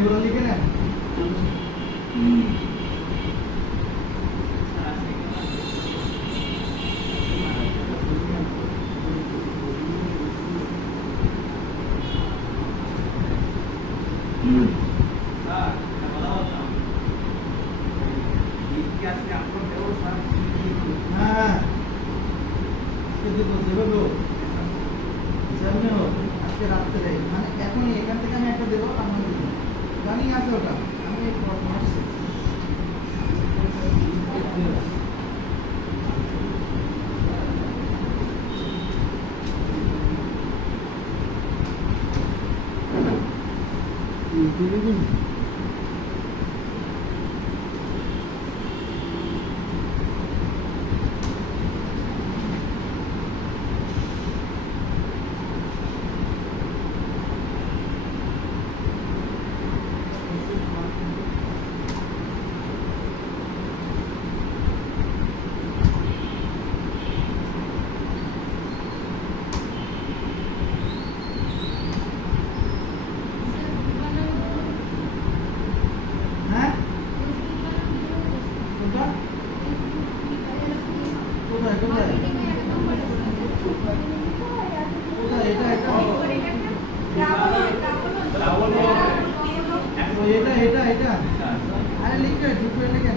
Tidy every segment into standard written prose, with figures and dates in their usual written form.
এগুলো লিখে নেন। হ্যাঁ আজকে রাত্রে মানে এখনই এখান থেকে আমি একটা দেবো, আপনার দেবো জানি আছে ওটা আমি আসছি। अरे लिख रहे झूठ बोलने क्या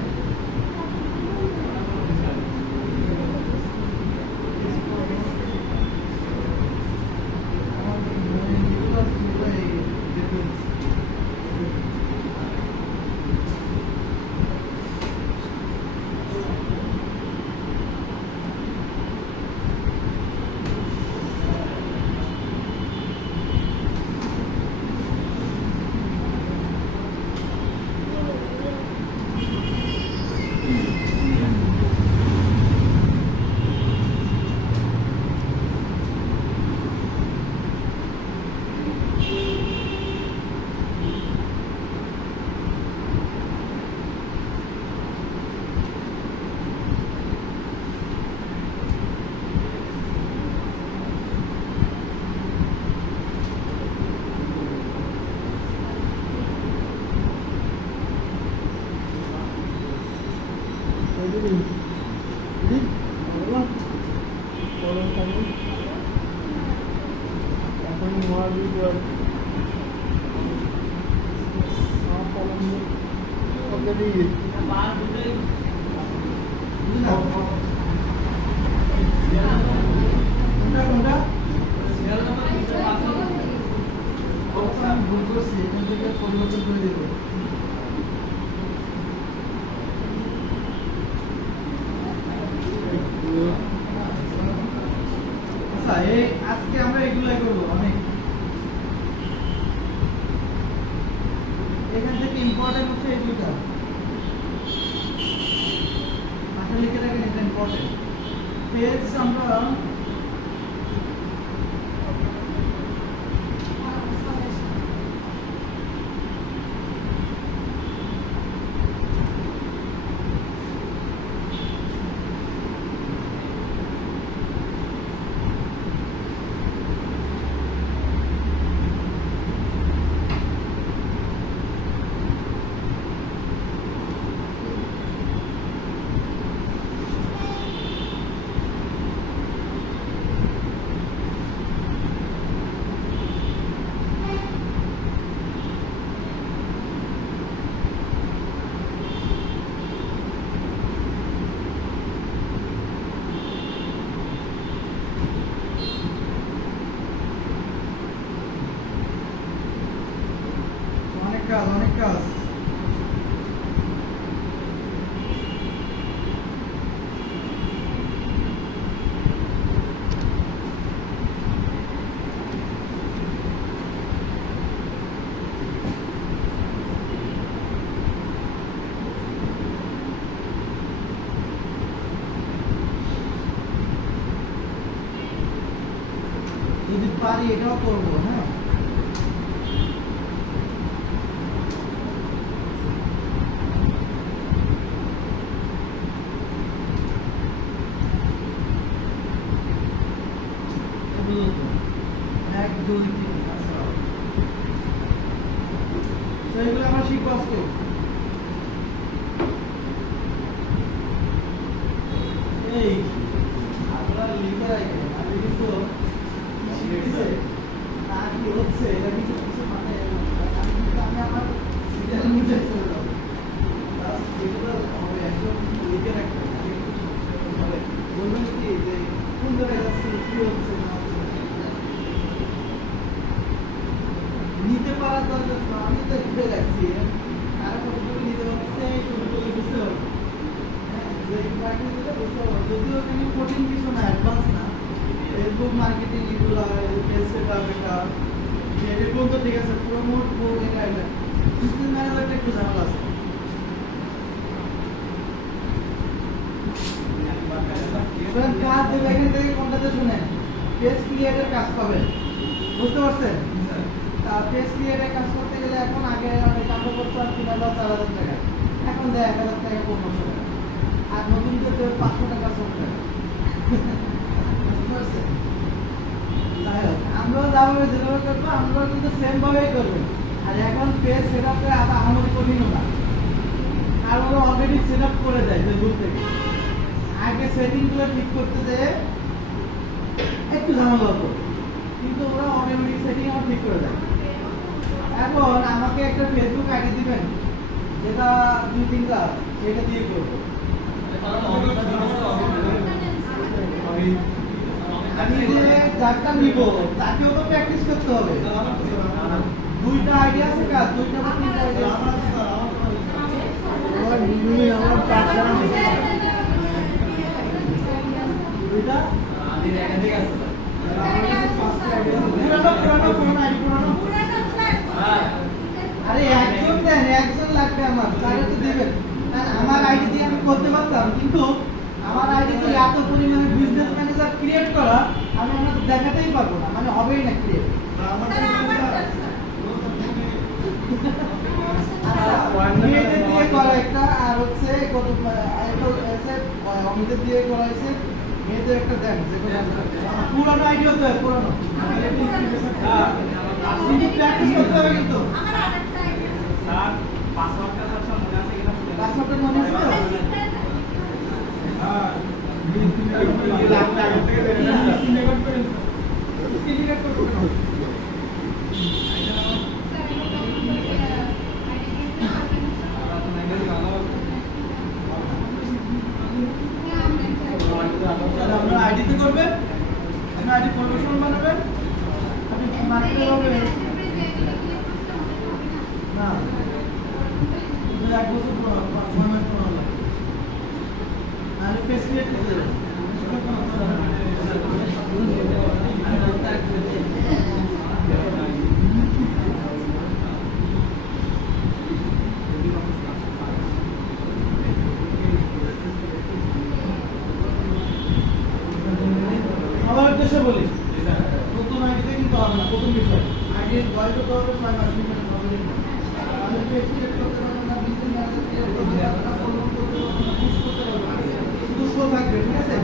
আজকে আমরা এগুলাই করব অনেক এখান থেকে ইম্পর্টেন্ট হচ্ছে এই দুইটা মাথা লিখে রাখেন এটা ইম্পর্টেন্ট পেজ আমরা অনেক কাজ যদি পারি এটাও করবো। হ্যাঁ এক দুই তিন কষ্ট এই আপনারা লিখে রাখেন আমি কিন্তু শিখতেছে না কি হচ্ছে এটা কিছু কিছু মানে আমি আমার সিরিয়াল নিতে চলে যাবো যেগুলো হবে একদম লিখে রাখবেন বলবেন কি যে কোন জায়গায় যাচ্ছে কি হচ্ছে না নিতে পারার দরকার তো আমি তো লিখে রাখছি আর কতটুকু নিতে পারছে কতটুকু বুঝতে পারবো যদিও এখানে কঠিন কিছু না অ্যাডভান্স না ফেসবুক মার্কেটিং এগুলো পেজ সেটআপ এটা এরকম তো ঠিক আছে প্রমোট এটা বিজনেস ম্যানেজারটা একটু ঝামেলা আছে কাজ দেবে এখান থেকে কোনটাতে শুনেন পেজ ক্রিয়েটের কাজ পাবেন বুঝতে পারছেন পেজ ক্রিয়েটের কাজ করতে গেলে এখন আগে অনেক কাজ করতে আর 3000-4000 টাকা এখন দেয় 1000 টাকা 1500 টাকা আর নতুন তো 500 টাকা চলবে আমরা যাবো যেভাবে করবো আমরা কিন্তু সেম ভাবেই করবো আর এখন পেজ সেট আপ করে আমাদের কঠিন না আর ওরা অলরেডি সেট আপ করে দেয় ফেসবুক থেকে আগে সেটিং গুলো ঠিক করতে দেয় একটু ঝামেলা হতো কিন্তু ওরা অটোমেটিক সেটিং আমার ঠিক করে দেয় এখন আমাকে একটা ফেসবুক আইডি দিবেন যেটা 2-3টা সেটা দিয়ে করবো আমি যে যারটা নিব তাকেও তো প্র্যাকটিস করতে হবে দুইটা আইডিয়া আছে কাজ দুইটা বা তিনটা আইডিয়া দুইটা আরে একজন লাগবে আমার তাহলে তো দিবেন আমার আইডি দিয়ে আমি করতে পারতাম কিন্তু আমার আইডি তো এত পরিমাণে বিজনেস ম্যানেজার ক্রিয়েট করা আমি আমার দেখাতেই পারবো না মানে হবেই না ক্রিয়েট মেয়েদের দিয়ে করা একটা আর হচ্ছে কত অমিতের দিয়ে করা হয়েছে মেয়েদের একটা দেন পুরানো আইডি হতে হয় পুরানো প্র্যাকটিস করতে হবে কিন্তু পাসওয়ার্ডটা মনে আছে আপনার আইডিতে করবেন আপনার আইডি প্রমোশন বানাবেন আপনি মার্কেটে পাবেন না এক বছর পর 5 মাস পর লাগে আর ফেস ক্রিয়েট করতে দেবেন আমার উদ্দেশ্যে বলি নতুন আইডিতে কিন্তু হবে না প্রথম বিষয় আইডি বয়স হতে হবে 6 মাস আমি ফেস ক্রিয়েট করতে পারবো না বিজনেস ম্যানেজার ক্রিয়েট করতে পারবো না ফলো করতে পারবো না পুশ করতে পারবো না শুধু শো থাকবে ঠিক আছে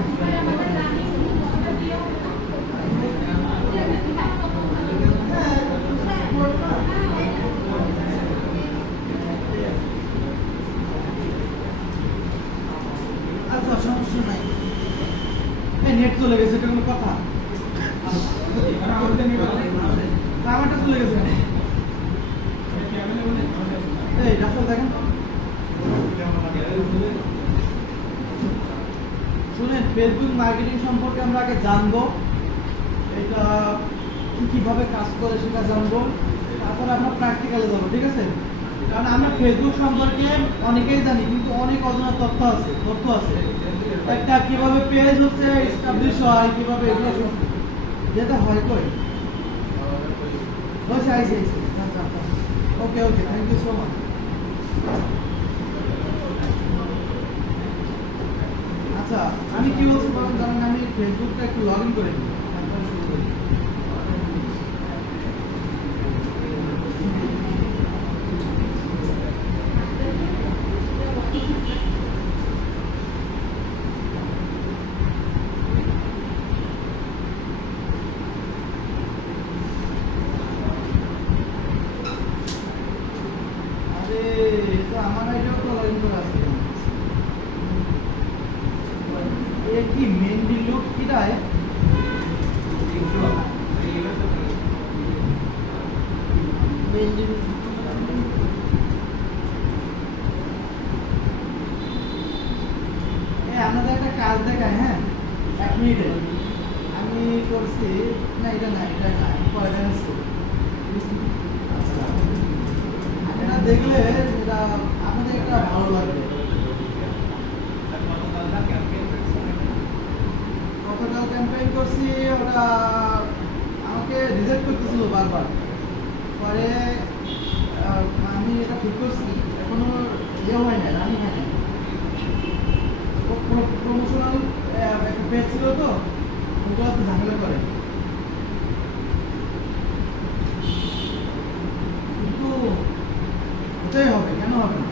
আচ্ছা সমস্যা নাই নেট চলে গেছে এটা কোনো কথা আমারটা চলে গেছে এই রাস্তা দেখেন শুনেন ফেসবুক মার্কেটিং সম্পর্কে আমরা আগে জানবো এটা কিভাবে কাজ করে সেটা জানবো তারপর আমরা প্র্যাকটিক্যালে যাবো ঠিক আছে কারণ আমরা ফেসবুক সম্পর্কে অনেকেই জানি কিন্তু অনেক অজানা তথ্য আছে একটা কিভাবে পেজ হচ্ছে এস্টাবলিশ হয় কিভাবে এগুলো যেটা হয় কই বসে আইছি okay thank you so much আচ্ছা আমি কি বলছি বলেন কারণ আমি ফেসবুকটা একটু লগ ইন করে নিই আমার আইডিয়াও তো লগ ইন করে আছে এর কি মেইনলি লুক কি রায় মেইনলি আমাদের একটা কাজ দেখায় হ্যাঁ 1 মিনিটে আমি করছি না এটা না আমি পরে দেখাচ্ছি আপনারা দেখলে এটা আমাদের একটা ভালো লাগবে গতকাল ক্যাম্পেইন করছি ওটা আমাকে রিজেক্ট করতেছিল বারবার পরে আমি এটা ঠিক করছি এখনো ইয়ে হয় না রানিং হয় না প্রমোশনাল একটা পেজ ছিল তো ওগুলো একটু ঝামেলা করে কিন্তু ওটাই হবে কেন হবে না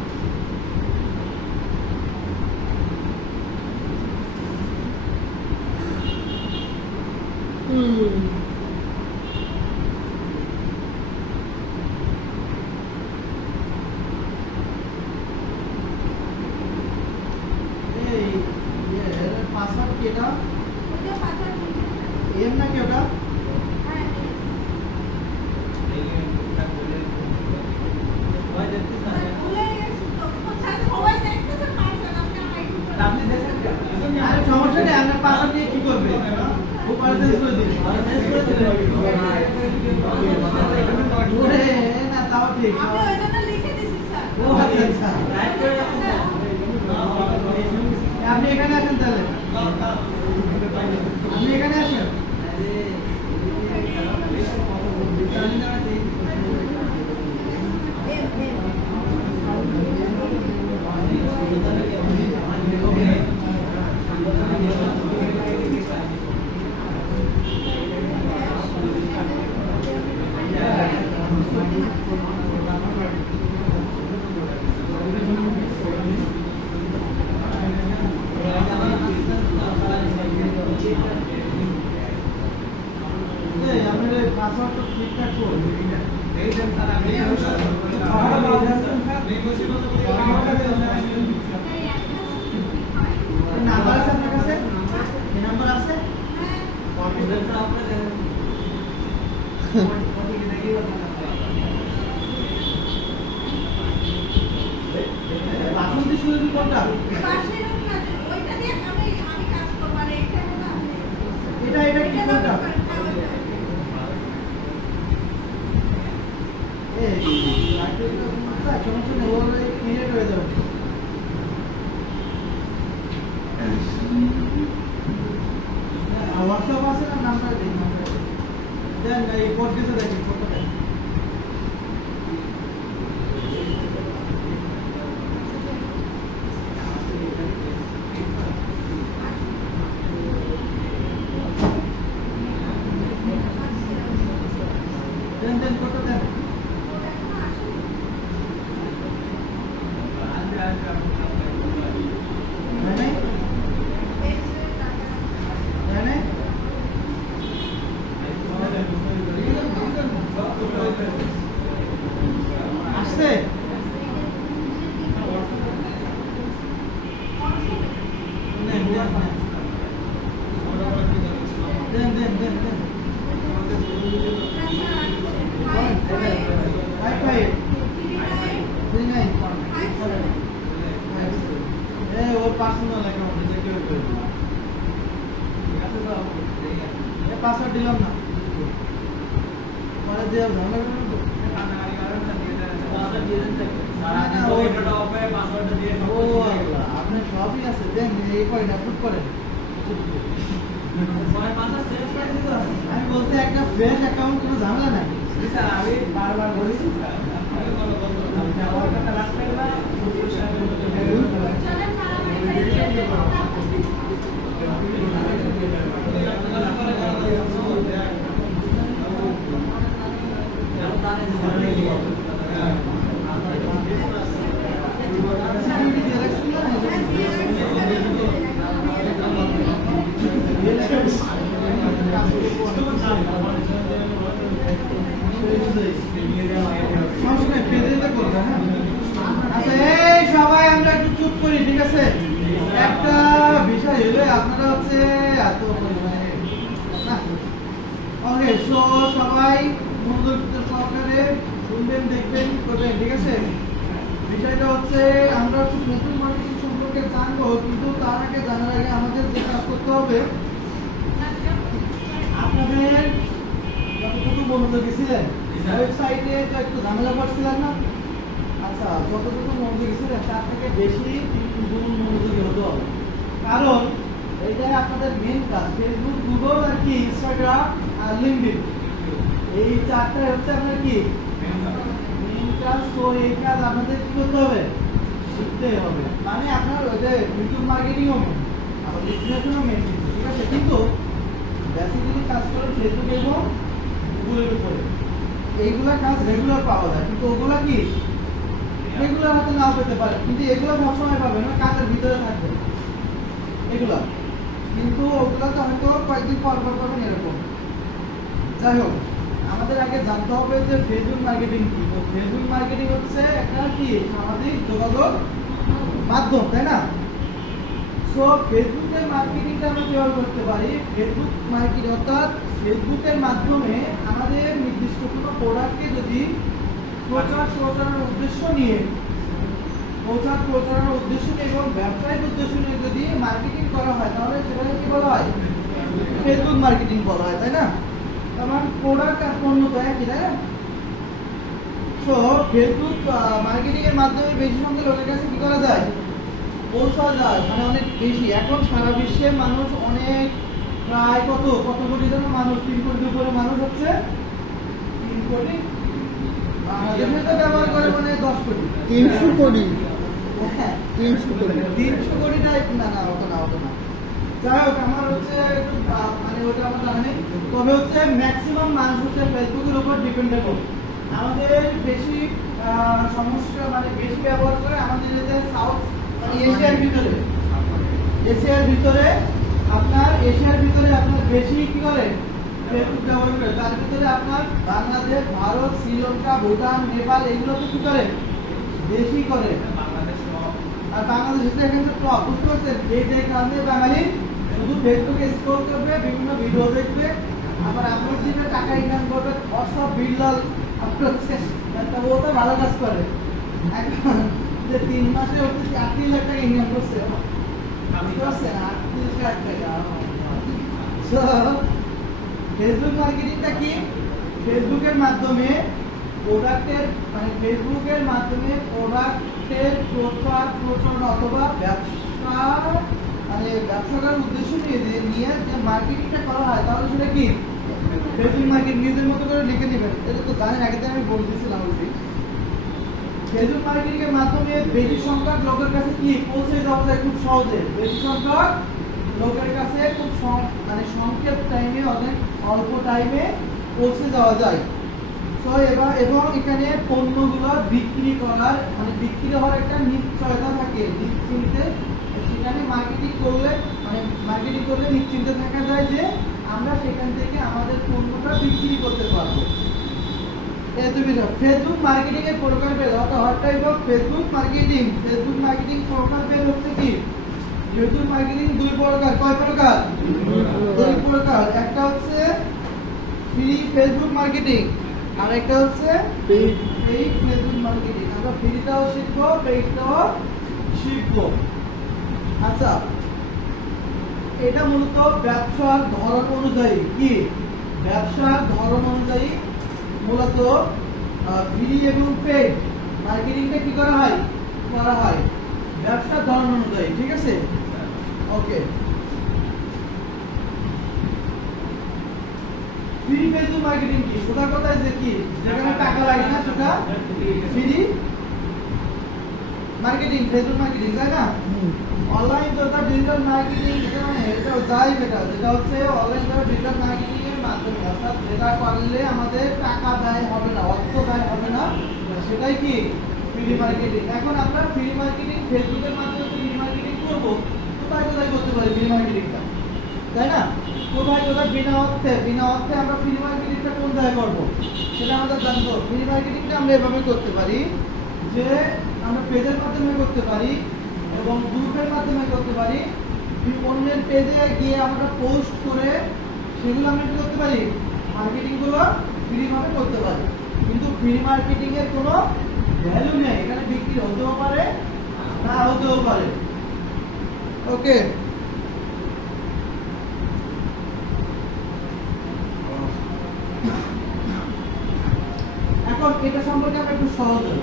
পাসওয়ার্ড কি এটা ওটা পাসওয়ার্ড এম না কি ওটা হ্যাঁ এই এটা বলে ওই দেখতে না বলে তো কথা সবাই দেখতেছে পাসওয়ার্ড আপনি দেখেন আরে সমস্যা নেই আমরা পাসওয়ার্ড দিয়ে কি করবে ও পারচেজ করে দিন ওরে না তাও ঠিক আমি ওই জন্য লিখে দিছি স্যার ও আচ্ছা রাইট করে রাখুন আপনি এখানে আসেন তাহলে আপনি এখানে আসেন পাসওয়ার্ড তো ঠিকঠাক করুন এই দেন স্যার আমি নাম্বার আছে আপনার কাছে এই নাম্বার আছে কম্পিউটার তো আপনার বাসন দিয়ে শুরু কি কোনটা ওইটা দিয়ে আমি কাজ করব আর এটা কি কোনটা হোয়াটসঅ্যাপ আছে না নাম্বার দেন এই কোড দিতে দেখি কোডটা দেন দেন কোডটা দেন আসছে দেন দেন দেন দেন Wi-Fi দেন এই ওর পার্সোনাল অ্যাকাউন্ট যে কেউ করে ঠিক আছে তো এই পাসওয়ার্ড দিলাম না পরে যে ঝামেলা করব পাসওয়ার্ড দিয়ে দেন না ওইটা অফে পাসওয়ার্ড দিয়ে ও আল্লাহ আপনি সবই আছে দেন এই করেন আপলোড করেন পরে পাসওয়ার্ড সেভ করে দিতে হবে আমি বলতে একটা ফ্রেশ অ্যাকাউন্ট কোনো ঝামেলা নাই স্যার আমি বারবার বলেছি স্যার আমি বলো আপনি আমার কথা রাখবেন না চলেন সমস্যা নেই পেজে করবে হ্যাঁ আচ্ছা ঠিক আছে। একটা বিষয় হলো আপনারা হচ্ছে এত মানে ওকে, সো সবাই মনোযোগ সহকারে শুনবেন, দেখবেন, করবেন, ঠিক আছে। বিষয়টা হচ্ছে আমরা হচ্ছে নতুন মার্কেটিং সম্পর্কে জানবো, কিন্তু তার আগে জানার আগে আমাদের যে কাজ করতে হবে, আপনাদের যতটুকু মনোযোগ দিয়েছিলেন ওয়েবসাইটে তো একটু ঝামেলা করছিলেন না? আচ্ছা, যতটুকু মনোযোগী ছিলেন তার থেকে বেশি 3 গুণ মনোযোগী হতে হবে, কারণ এটাই আপনাদের মেন কাজ। ফেসবুক, গুগল আর কি ইনস্টাগ্রাম আর লিঙ্কডইন, এই চারটাই হচ্ছে আপনার কি মেন কাজ। তো এই কাজ আপনাদের কি করতে হবে? শিখতে হবে। মানে আপনার ওই যে ইউটিউব মার্কেটিংও মেন, আবার লিঙ্কডইনও মেন, ঠিক আছে। কিন্তু বেসিক্যালি কাজ করে ফেসবুক এবং গুগলের উপরে, এইগুলা কাজ রেগুলার পাওয়া যায়, কিন্তু ওগুলা কি রেগুলার হয়তো নাও পেতে পারে, কিন্তু এগুলো সবসময় পাবে না, কাজের ভিতরে থাকবে এগুলা, কিন্তু ওগুলা তো হয়তো কয়েকদিন পর পর পাবেন এরকম। যাই হোক, আমাদের আগে জানতে হবে যে ফেসবুক মার্কেটিং কি। তো ফেসবুক মার্কেটিং হচ্ছে একটা কি সামাজিক যোগাযোগ মাধ্যম, তাই না? সো ফেসবুকের মার্কেটিংটা আমরা কিভাবে করতে পারি? ফেসবুক মার্কেটিং অর্থাৎ ফেসবুকের মাধ্যমে আমাদের নির্দিষ্ট কোনো প্রোডাক্টকে যদি প্রচারের উদ্দেশ্য নিয়ে এবং ব্যবসায়িক উদ্দেশ্য নিয়ে যদি মার্কেটিং করা হয়, তাহলে সেটাকে কি বলা হয়? ফেসবুক মার্কেটিং বলা হয়, তাই না? আমার প্রোডাক্ট আর পণ্য তো একই, তাই না? সো ফেসবুক মার্কেটিং এর মাধ্যমে বেশি সংখ্যক লোকের কাছে কি করা যায়? পৌঁছা যায়, মানে অনেক বেশি। এখন সারা বিশ্বের মানুষ অনেক, প্রায় কত কোটি জন মানুষ, 3 কোটির উপরে মানুষ হচ্ছে, 3 কোটি। বাংলাদেশে তো ব্যবহার করে মানে 10 কোটি, 300 কোটি, 300 কোটি টাইপ না, অত না। যাই হোক, আমার হচ্ছে মানে ওটা আমার জানা নেই, তবে হচ্ছে ম্যাক্সিমাম মানুষ হচ্ছে ফেসবুকের উপর ডিপেন্ডেবল। আমাদের বেশি সমস্যা মানে বেশি ব্যবহার করে আমাদের যে সাউথ মানে এশিয়ার ভিতরে আপনার বেশি কি করে ফেসবুক ব্যবহার করে। তার ভিতরে আপনার বাংলাদেশ, ভারত, শ্রীলঙ্কা, ভুটান, নেপাল এগুলোতে কি করে বেশি করে, আর বাংলাদেশে এখানে টপ। বুঝতে পারছেন? এই যে কারণে বাঙালি শুধু ফেসবুকে স্ক্রল করবে, বিভিন্ন ভিডিও দেখবে, আবার আপলোড দিবে, টাকা ইনকাম করবে, হোয়াটসঅ্যাপ বিল্লাল আপলোড একটা ও তো ভালো কাজ করে। এখন যে 3 মাসে হচ্ছে 38 লাখ টাকা ইনকাম করছে, বুঝতে পারছেন? 38 লাখ টাকা। ফেসবুক মার্কেটিংটা কি? ফেসবুকের মাধ্যমে প্রোডাক্টের মানে ফেসবুকের মাধ্যমে প্রোডাক্টের প্রচার অথবা ব্যবসা মানে ব্যবসা করার উদ্দেশ্য নিয়ে যে মার্কেটিংটা করা হয়, তাহলে সেটা কি ফেসবুক মার্কেটিং। নিজের মতো করে লিখে নেবেন, এটা তো জানেন, আগে থেকে আমি বলতেছিলাম অলরেডি। ফেসবুক মার্কেটিং এর মাধ্যমে বেশি সংখ্যক লোকের কাছে কি পৌঁছে যাওয়া যায় খুব সহজে, বেশি সংখ্যক লোকের কাছে খুব মানে সংক্ষেপ টাইমে, অনেক অল্প টাইমে পৌঁছে যাওয়া যায়। সো এবং এখানে পণ্যগুলো বিক্রি করার মানে বিক্রি হওয়ার একটা নিশ্চয়তা থাকে, নিশ্চিন্তে সেখানে মার্কেটিং করলে নিশ্চিন্তে থাকা যায় যে আমরা সেখান থেকে আমাদের পণ্যটা বিক্রি করতে পারবো। ফেসবুক মার্কেটিং এর প্রকারভেদ, hot type of Facebook marketing প্রকারভেদ হচ্ছে কি? ফেসবুক মার্কেটিং 2 প্রকার। কয় প্রকার? 2 প্রকার। একটা হচ্ছে ফ্রি ফেসবুক মার্কেটিং, আর একটা হচ্ছে পেইড ফেসবুক মার্কেটিং। আমরা ফ্রিটাও শিখবো, পেইডটাও শিখবো। আচ্ছা, এটা মূলত ব্যবসার ধরন অনুযায়ী কি? ব্যবসার ধরন অনুযায়ী মূলত ফ্রি এবং পেইড মার্কেটিংটা কি করা হয় ব্যবসার ধরন অনুযায়ী, ঠিক আছে? ওকে, ফ্রি ফেসবুক মার্কেটিং কি? সোজা কথায় যে কি যেখানে টাকা লাগে না সেটা ফ্রি মার্কেটিং, ফেসবুক মার্কেটিং, তাই না? অনলাইন তথা ডিজিটাল মার্কেটিং যেটা হচ্ছে অনলাইন তথা ডিজিটাল মার্কেটিং এর মাধ্যমে, অর্থাৎ যেটা করলে আমাদের টাকা ব্যয় হবে না, অর্থ ব্যয় হবে না, সেটাই কি ফ্রি মার্কেটিং। এখন আমরা ফ্রি মার্কেটিং ফেসবুকের মাধ্যমে ফ্রি মার্কেটিং করবো, কোথায় করতে পারি ফ্রি মার্কেটিংটা, তাই না? কোথায় বিনা অর্থে আমরা ফ্রি মার্কেটিংটা কোন জায়গায় করবো সেটা আমাদের জানবো। ফ্রি মার্কেটিংটা আমরা এভাবে করতে পারি যে আমরা পেজের মাধ্যমে করতে পারি, এবং গ্রুপের মাধ্যমে করতে পারি, অন্যের পেজে গিয়ে আমরা পোস্ট করে সেগুলো আমরা কি করতে পারি, মার্কেটিং গুলো ফ্রি ভাবে করতে পারি। কিন্তু ফ্রি মার্কেটিং এর কোনো ভ্যালু নেই, এখানে বিক্রি হতেও পারে না হতেও পারে। ওকে, এখন এটা সম্পর্কে আমরা একটু সহজ হই।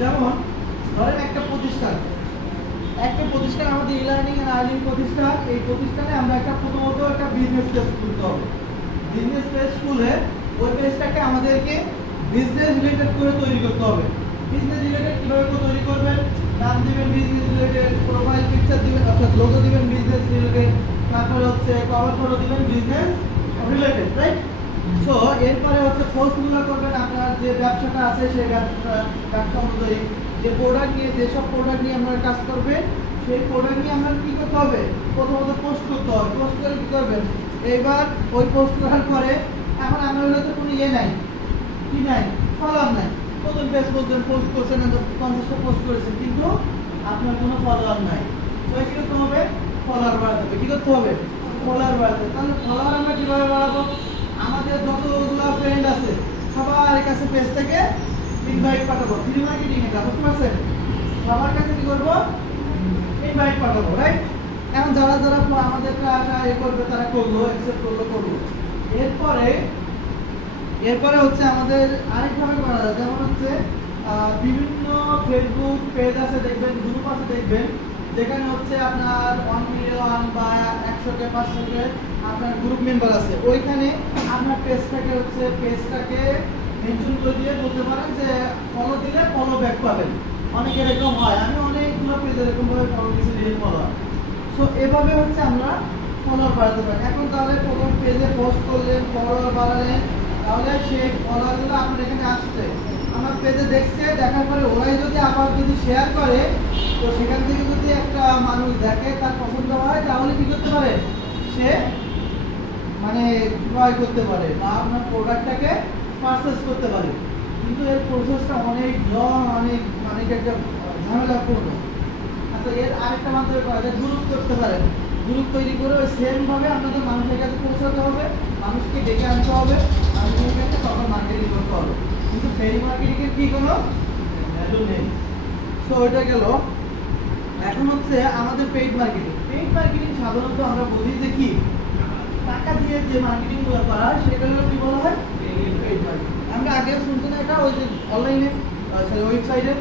যেমন ধরেন একটা প্রতিষ্ঠান আমাদের ই-লার্নিং এন্ড আর্নিং প্রতিষ্ঠান, এই প্রতিষ্ঠানে আমরা প্রথমত একটা বিজনেস পেজ খুলতে হবে। বিজনেস পেজ খুলে ওই পেজটাকে আমাদেরকে বিজনেস রিলেটেড করে তৈরি করতে হবে। বিজনেস রিলেটেড কিভাবে তৈরি করবেন, নাম দিবেন বিজনেস রিলেটেড, প্রোফাইল পিকচার দিবেন অর্থাৎ লোগো দিবেন বিজনেস রিলেটেড, তারপরে কভার ফটো দিবেন বিজনেস রিলেটেড, রাইট? সো এরপরে পোস্টগুলো করবেন আপনার যে ব্যবসাটা আছে সেই ব্যবসা অনুযায়ী, যে প্রোডাক্ট নিয়ে যেসব প্রোডাক্ট নিয়ে আমরা কাজ করবেন সেই প্রোডাক্ট নিয়ে আমরা কি করতে হবে, প্রথমত পোস্ট করতে হবে। পোস্ট করে কি করবেন, এইবার ওই পোস্ট করার পরে এখন আমার হয়তো কোনো নাই, কি নাই, ফলোয়ার নাই। নতুন পেজ বলছেন, পোস্ট করছেন, 50টা পোস্ট করেছেন, কিন্তু আপনার কোনো ফলোয়ার নাই। তো কি করতে হবে, ফলোয়ার বাড়াতে হবে। কি করতে হবে, ফলোয়ার বাড়াতে হবে। তাহলে ফলোয়ার আমরা কিভাবে বাড়াবো, আমাদের যতগুলো ফ্রেন্ড আছে সবার কাছে পেজ থেকে ইনভাইট পাঠাবো। ফ্রি মার্কেটিং এটা বুঝতে পারছেন, সবার কাছে কি করবো, ইনভাইট পাঠাবো, রাইট? এখন যারা যারা আমাদের করবে তারা করলো, অ্যাকসেপ্ট করলো। এরপরে আমাদের আরেকভাবে করা যায়। যেমন বিভিন্ন ফেসবুক পেজ আছে দেখবেন, গ্রুপ আছে দেখবেন, যেখানে আপনার 1 মিলিয়ন বা 100কে 500কে আপনার গ্রুপ মেম্বার আছে। ওইখানে আপনার পেজটাকে মেনশন করে দিয়ে বলতে পারেন যে ফলো দিলে ফলো ব্যাক পাবেন। অনেকে এরকম হয়, আমি অনেকগুলো পেজ এরকম ভাবে ফলো দিয়েছি, রিয়েল ফলোয়ার। সো এভাবে আমরা ফলোয়ার বাড়াতে পারি। এখন তাহলে কোনো পেজে পোস্ট করলেন, ফলোয়ার বাড়ালেন, তাহলে সেই ফলোয়ারগুলো আপনার এখানে আসছে, আমার পেজে দেখছে, দেখার পরে ওরাই যদি শেয়ার করে, তো সেখান থেকে যদি একটা মানুষ দেখে তার পছন্দ হয়, তাহলে কি করতে পারে, সে ক্রয় করতে পারে বা আপনার প্রোডাক্টটাকে পারচেজ করতে পারে। কিন্তু এর প্রসেসটা অনেক লং, অনেক একটা ঝামেলাপূর্ণ। আচ্ছা, এর আরেকটা মাধ্যমে করা যায়, গ্রুপ করতে পারেন। গ্রুপ তৈরি করে ওই সেম ভাবে আপনাদের মানুষের কাছে পৌঁছাতে হবে, মানুষকে ডেকে আনতে হবে, মানুষের কাছে তখন মার্কেটিং করতে হবে। কিন্তু ফ্রি মার্কেটিং এর কি কোনো ভ্যালু নেই। সো ওইটা গেল। এখন আমাদের পেইড মার্কেটিং। পেইড মার্কেটিং সাধারণত আমরা বলি যে কি, টাকা দিয়ে যে মার্কেটিং গুলো করা হয় সেটা হলো কি বলা হয়, পেইড মার্কেটিং। আমরা আগে শুনছি না, এটা ওই যে অনলাইনে ওয়েবসাইটে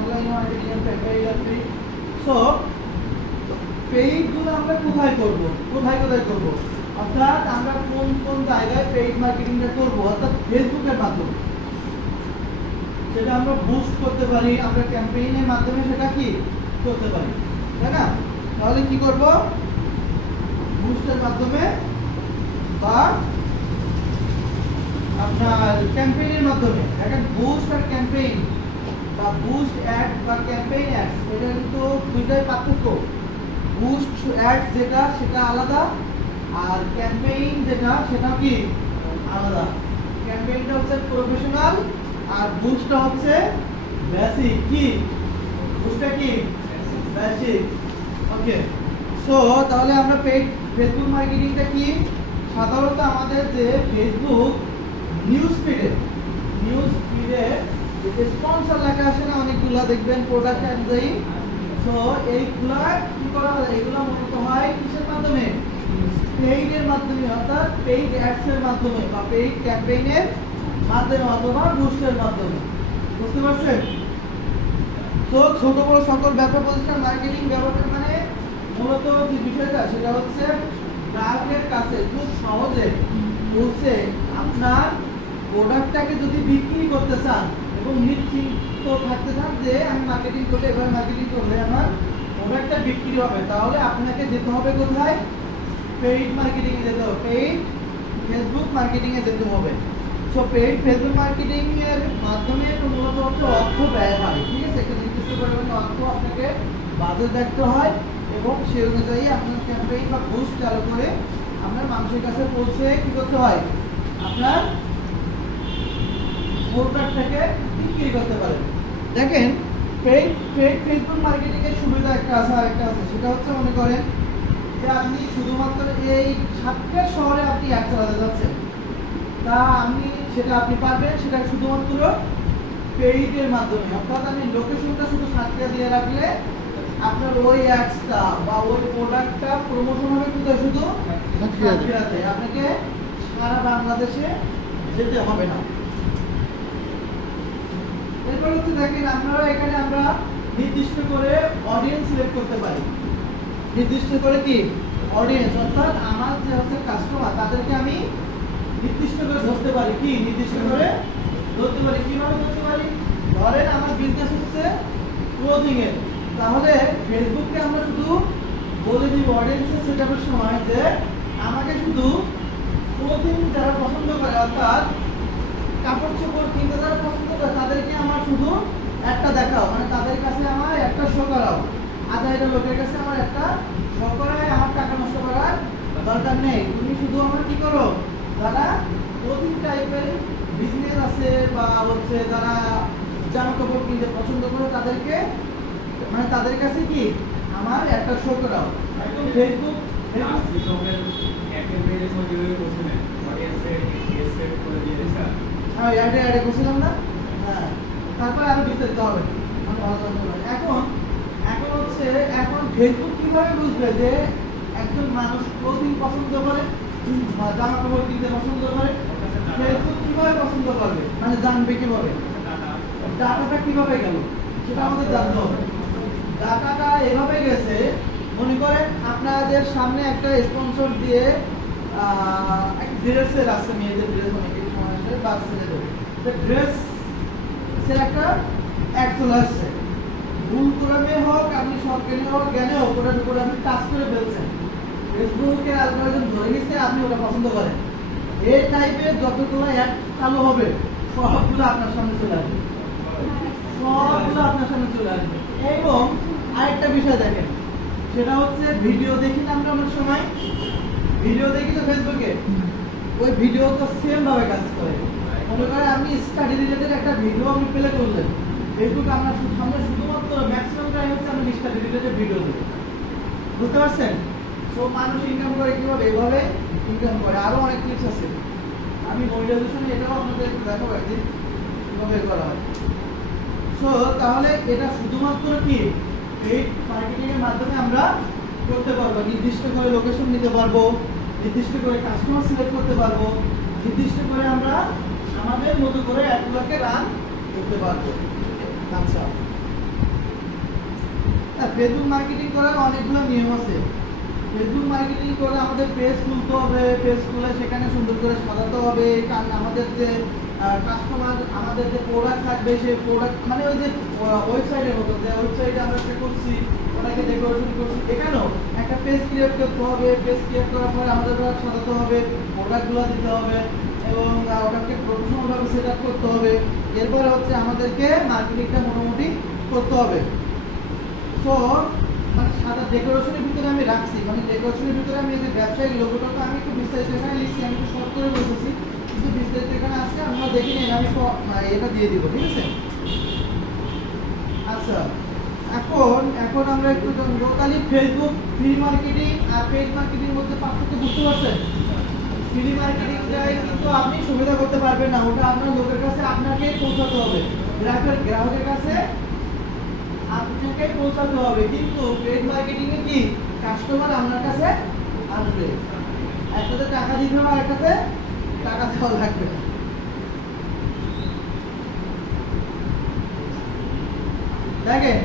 অনলাইন মার্কেটিং এর পেইড আছে। সো পেইড গুলো আমরা কোথায় করব, অর্থাৎ আমরা কোন জায়গায় পেইড মার্কেটিংটা করব, অর্থাৎ ফেসবুকের মাধ্যমে সেটা আমরা বুস্ট করতে পারি, আমরা ক্যাম্পেইনের মাধ্যমে সেটা কি করতে পারি, তাই না? তাহলে কি করব, বুস্টের মাধ্যমে বা আপনার ক্যাম্পেইনের মাধ্যমে। দেখেন, বুস্ট আর ক্যাম্পেইন বা বুস্ট অ্যাড বা ক্যাম্পেইন অ্যাডস, এটা কিন্তু দুইটাই পার্থক্য। বুস্ট অ্যাডস যেটা সেটা আলাদা, আর ক্যাম্পেইন যেটা সেটা কি আলাদা। ক্যাম্পেইনটা প্রফেশনাল আর বুস্টটা বেসিক। কি বুস্টটা কি বেসিক। ওকে, সো তাহলে আমরা ফেসবুক মার্কেটিংটা কি, সাধারণত আমাদের যে ফেসবুক নিউজ ফিডে যে স্পন্সর লেখা আসে না অনেকগুলা, দেখবেন প্রোডাক্ট অনুযায়ী। সো এইগুলা কি করা হয়, এগুলা মূলত হয় কিসের মাধ্যমে, পেইডের মাধ্যমে, অর্থাৎ পেইড অ্যাডস এর মাধ্যমে বা পেইড ক্যাম্পেইনের মাধ্যমে অথবা বুস্টের মাধ্যমে। বুঝতে পারছেন? তো ছোট বড় সকল ব্যবসা প্রতিষ্ঠান মার্কেটিং ব্যবহার মূলত যে বিষয়টা সেটা গ্রাহকের কাছে খুব সহজে পৌঁছে আপনার প্রোডাক্টটাকে যদি বিক্রি করতে চান এবং নিশ্চিন্ত থাকতে চান যে আমি মার্কেটিং করলে, এবার মার্কেটিং করলে আমার প্রোডাক্টটা বিক্রি হবে, তাহলে আপনাকে যেতে হবে কোথায়, পেইড মার্কেটিং এ যেতে হবে, পেইড ফেসবুক মার্কেটিং এ যেতে হবে। সো পেইড ফেসবুক মার্কেটিং এর মাধ্যমে মূলত অর্থ ব্যয় হয়, ঠিক আছে? একটা নির্দিষ্ট পরিমাণে অর্থ আপনাকে বাজেট দেখতে হয় এবং সেই অনুযায়ী আপনার ক্যাম্পেইন বা বুস্ট চালু করে আপনার মানুষের কাছে পৌঁছে কি করতে হয়, আপনার প্রোডাক্টটাকে বিক্রি করতে পারেন। দেখেন, ফেসবুক মার্কেটিং এর সুবিধা একটা আছে, সেটা হচ্ছে মনে করেন যে আপনি শুধুমাত্র এই 7টা শহরে আপনি অ্যাড চালাতে যাচ্ছেন, তা আপনি পারবেন সেটা শুধুমাত্র পেইডের মাধ্যমে। অর্থাৎ আমি লোকেশনটা শুধু 7টা দিয়ে রাখলে আপনার ওই অ্যাডসটা বা ওই প্রোডাক্টটা প্রমোশন হবে কোথায়? শুধু সাতক্ষীরাতে। আপনাকে সারা বাংলাদেশে যেতে হবে না। এরপর হচ্ছে দেখেন আপনারা এখানে আমরা নির্দিষ্ট করে অডিয়েন্স সিলেক্ট করতে পারি। নির্দিষ্ট করে কি অডিয়েন্স, অর্থাৎ আমার যে হচ্ছে কাস্টমার তাদেরকে আমি নির্দিষ্ট করে ধরতে পারি। কি নির্দিষ্ট করে ধরতে পারি? কিভাবে ধরতে পারি? ধরেন আমার বিজনেস হচ্ছে ক্লোথিং এর, তাহলে ফেসবুকে আমরা শুধু বলে দিব অডিয়েন্সের সেটআপের সময় যে আমাকে শুধু ক্লোথিং যারা পছন্দ করে, অর্থাৎ কাপড় চোপড় কিনতে যারা পছন্দ করে তাদেরকে আমার শুধু একটা দেখাও, মানে তাদের কাছে আমার একটা শো করাও। আধা লোকের কাছে আমার একটা শো করায় আমার টাকা নষ্ট করার দরকার নেই। তুমি শুধু আমার কি করো, যারা ক্লোথিং টাইপের বিজনেস আছে বা হচ্ছে যারা জামা কাপড় কিনতে পছন্দ করে তাদেরকে, মানে তাদের কাছে কি আমার একটা শো করাও। একদম ফেসবুক অ্যাডে করছিলাম না? হ্যাঁ, তারপরে আরো বিস্তারিত হবে। এখন ফেসবুক কিভাবে বুঝবে যে একজন মানুষ ক্লোথিং পছন্দ করে, জামা কাপড় কিনতে পছন্দ করে? ফেসবুক কিভাবে পছন্দ করবে, মানে জানবে কিভাবে? ডাটাটা কিভাবে গেল সেটা আমাদের জানতে হবে। ডাটাটা এভাবে গেছে, মনে করেন আপনাদের সামনে একটা স্পন্সর দিয়ে ড্রেসের আছে, মেয়েদের ড্রেস অনেক সময় আসে বা ছেলেদের ড্রেস একটা অ্যাড চলে আসছে। ভুল করে হোক আপনি সরকারি হোক জ্ঞানে হোক, ওটার উপরে আপনি টাচ করে ফেলছেন, ফেসবুকের অ্যালগরিদম ধরে নিচ্ছে আপনি ওটা পছন্দ করেন। এই টাইপের যতগুলো অ্যাড চালু হবে সবগুলো আপনার সামনে চলে আসবে, এবং আরেকটা বিষয় দেখেন, সেটা হচ্ছে ভিডিও দেখি না আমরা অনেক সময়, ভিডিও দেখি তো ফেসবুকে, ওই ভিডিও তো সেম ভাবে কাজ করে। মনে করেন আপনি স্টাডি রিলেটেড একটা ভিডিও আপনি প্লে করলেন, ফেসবুক আমরা সামনে শুধুমাত্র ম্যাক্সিমাম টাইম হচ্ছে আমরা স্টাডি রিলেটেড ভিডিও দিই, বুঝতে পারছেন? সো মানুষ ইনকাম করে কিভাবে? এভাবে ইনকাম করে। আরো অনেক টিপস আছে, আমি মনিটাইজেশন এটাও আপনাদের দেখাবো একদিন কিভাবে করা হয়। সো তাহলে এটা শুধুমাত্র কি পেইড মার্কেটিং এর মাধ্যমে আমরা করতে পারবো। নির্দিষ্ট করে লোকেশন নিতে পারবো, নির্দিষ্ট করে কাস্টমার সিলেক্ট করতে পারবো, নির্দিষ্ট করে আমরা আমাদের মতো করে অ্যাডগুলোকে রান করতে পারবো। আচ্ছা, ফেসবুক মার্কেটিং করার অনেকগুলো নিয়ম আছে। ফেসবুক মার্কেটিং করে আমাদের পেজ খুলতে হবে, পেজ খুলে সেখানে সুন্দর করে সাজাতে হবে। আমাদের যে কাস্টমার, আমাদের যে প্রোডাক্ট থাকবে সেই প্রোডাক্ট, মানে ওই যে ওয়েবসাইটের মতো যে ওয়েবসাইটে আমরা একটা করছি ওটাকে ডেকোরেশন করছি, এখানেও একটা পেজ ক্রিয়েট করতে হবে। পেজ ক্রিয়েট করার পরে আমাদের সাজাতে হবে, প্রোডাক্টগুলো দিতে হবে এবং ওটাকে প্রফেশনালভাবে সেট আপ করতে হবে। এরপরে হচ্ছে আমাদেরকে মার্কেটিংটা মোটামুটি করতে হবে। সো মানে সাদা ডেকোরেশনের ভিতরে আমি রাখছি, মানে ডেকোরেশনের ভিতরে আমি এই যে ব্যবসায়িক লোগোটা আমি একটু বিস্তারিত এখানে লিখছি, আমি একটু শর্ট করে বলতেছি, কিন্তু বিস্তারিত এখানে আসছে আমরা দেখে নিন, আমি এটা দিয়ে দিব, ঠিক আছে? আচ্ছা, এখন আমরা একটু লোকালি ফেসবুক ফ্রি মার্কেটিং আর পেইড মার্কেটিং এর মধ্যে পার্থক্য বুঝতে পারছেন? ফ্রি মার্কেটিংটাই কিন্তু আপনি সুবিধা করতে পারবেন না, ওটা আপনার লোকের কাছে আপনাকে পৌঁছাতে হবে, গ্রাহকের কাছে আপনাকে পৌঁছাতে হবে। কিন্তু পেইড মার্কেটিং এ কি কাস্টমার আপনার কাছে আসবে, একটাতে টাকা দিতে হবে, একটাতে টাকা দেওয়া লাগবে। দেখেন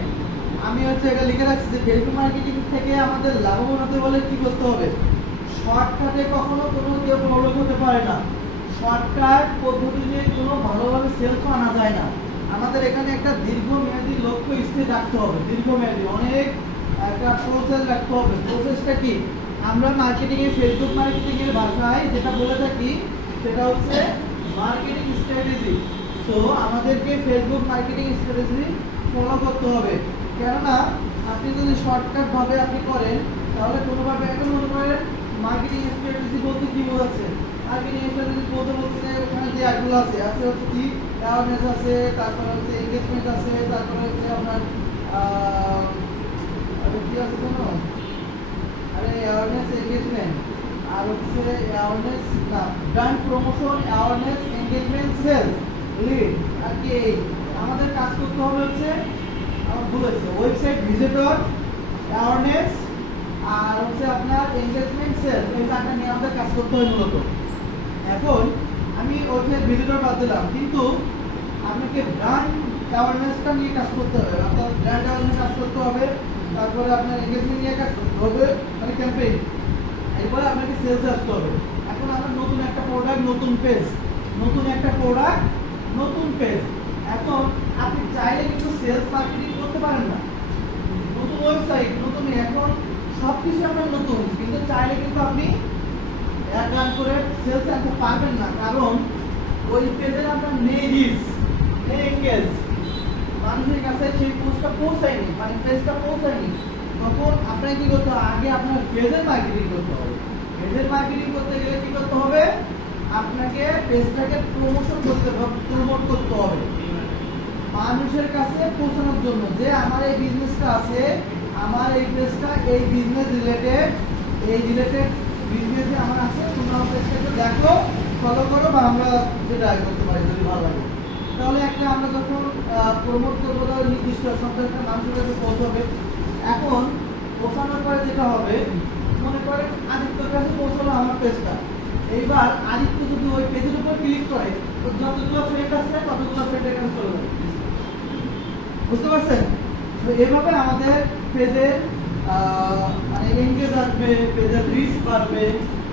আমি এটা লিখে রাখছি যে ফেসবুক মার্কেটিং থেকে আমাদের লাভবান হতে হলে কি করতে হবে? শর্টকাটে কখনো কোনো কেউ প্রবলেম হতে পারে না, শর্টকাট পদ্ধতি দিয়ে কোনো ভালোভাবে সেলস আনা যায় না। আমাদের এখানে একটা দীর্ঘমেয়াদী লক্ষ্য স্থির রাখতে হবে, দীর্ঘমেয়াদী অনেক একটা প্রসেস রাখতে হবে। প্রসেসটা কি? আমরা মার্কেটিং এ ফেসবুক মার্কেটিং এর ভাষায় যেটা বলে থাকি সেটা হচ্ছে মার্কেটিং স্ট্র্যাটেজি। তো আমাদেরকে ফেসবুক মার্কেটিং স্ট্র্যাটেজি ফলো করতে হবে, কেননা আপনি যদি শর্টকাট ভাবে আপনি করেন তাহলে কোনোভাবে একটা মনে করেন মার্কেটিং স্ট্র্যাটেজি বলতে কি বোঝাচ্ছে? মার্কেটিং স্ট্র্যাটেজি বলতে হচ্ছে ওখানে যে অ্যাডগুলো আছে হচ্ছে কি অ্যাওয়ারনেস আছে, তারপরে হচ্ছে এনগেজমেন্ট আছে, তারপরে হচ্ছে আপনার কি আছে জানো? আরে অ্যাওয়ারনেস এনগেজমেন্ট আর হচ্ছে অ্যাওয়ারনেস না brand promotion awareness engagement sales lead আর কি আমাদের কাজ করতে হবে হচ্ছে আমার ভুল হয়েছে ওয়েবসাইট ভিজিটর অ্যাওয়ারনেস আর হচ্ছে আপনার এনগেজমেন্ট সেলস এই চারটা নিয়ে আমাদের কাজ করতে হয় মূলত। এখন আমি ওয়েবসাইট ভিজিটর বাদ দিলাম, কিন্তু আপনাকে ব্র্যান্ড অ্যাওয়ারনেসটা নিয়ে কাজ করতে হবে, অর্থাৎ ব্র্যান্ড অ্যাওয়ারনেস কাজ করতে হবে, তারপরে আপনার এনগেজমেন্ট নিয়ে কাজ করতে হবে মানে ক্যাম্পেইন, এরপরে আপনাকে সেলস আসতে হবে। এখন আমার নতুন একটা প্রোডাক্ট নতুন পেজ, নতুন একটা প্রোডাক্ট নতুন পেজ, এখন আপনি চাইলে কিন্তু সেলস মার্কেটিং করতে পারেন না, নতুন ওয়েবসাইট নতুন, এখন সবকিছু আপনার নতুন, কিন্তু চাইলে কিন্তু আপনি এক রান করে সেলস আনতে পারবেন না, কারণ ওই পেজের আপনার নেই রিচ নেই এঙ্গেজ, মানুষের কাছে সেই পোস্টটা পৌঁছায়নি মানে পেজটা পৌঁছায়নি, তখন আপনাকে কি করতে হবে? আগে আপনার পেজের মার্কেটিং করতে হবে। পেজের মার্কেটিং করতে গেলে কি করতে হবে? আপনাকে পেজটাকে প্রমোশন করতে হবে, প্রমোট করতে হবে মানুষের কাছে পৌঁছানোর জন্য, যে আমার এই বিজনেসটা আছে, আমার এই পেজটা এই বিজনেস রিলেটেড, এই রিলেটেড বিজনেসে আমার আছে, তোমরা আমার পেজটাকে দেখো, ফলো করো, বা আমরা যেটা করতে পারি যদি ভালো লাগে। তাহলে একটা আমরা যখন প্রমোট করবো তাহলে নির্দিষ্ট একটা মানুষের কাছে পৌঁছাবে। এখন পৌঁছানোর পরে যেটা হবে, মনে করেন আদিত্যর কাছে পৌঁছালো আমার পেজটা, এইবার আদিত্য যদি ওই পেজের উপর ক্লিক করে তো যতগুলো ফ্রেন্ড আছে ততগুলো ফ্রেন্ডের কাছে চলে যাবে, বুঝতে পারছেন? তো এভাবে আমাদের পেজের মানে এনগেজ আসবে, পেজের রিচ বাড়বে,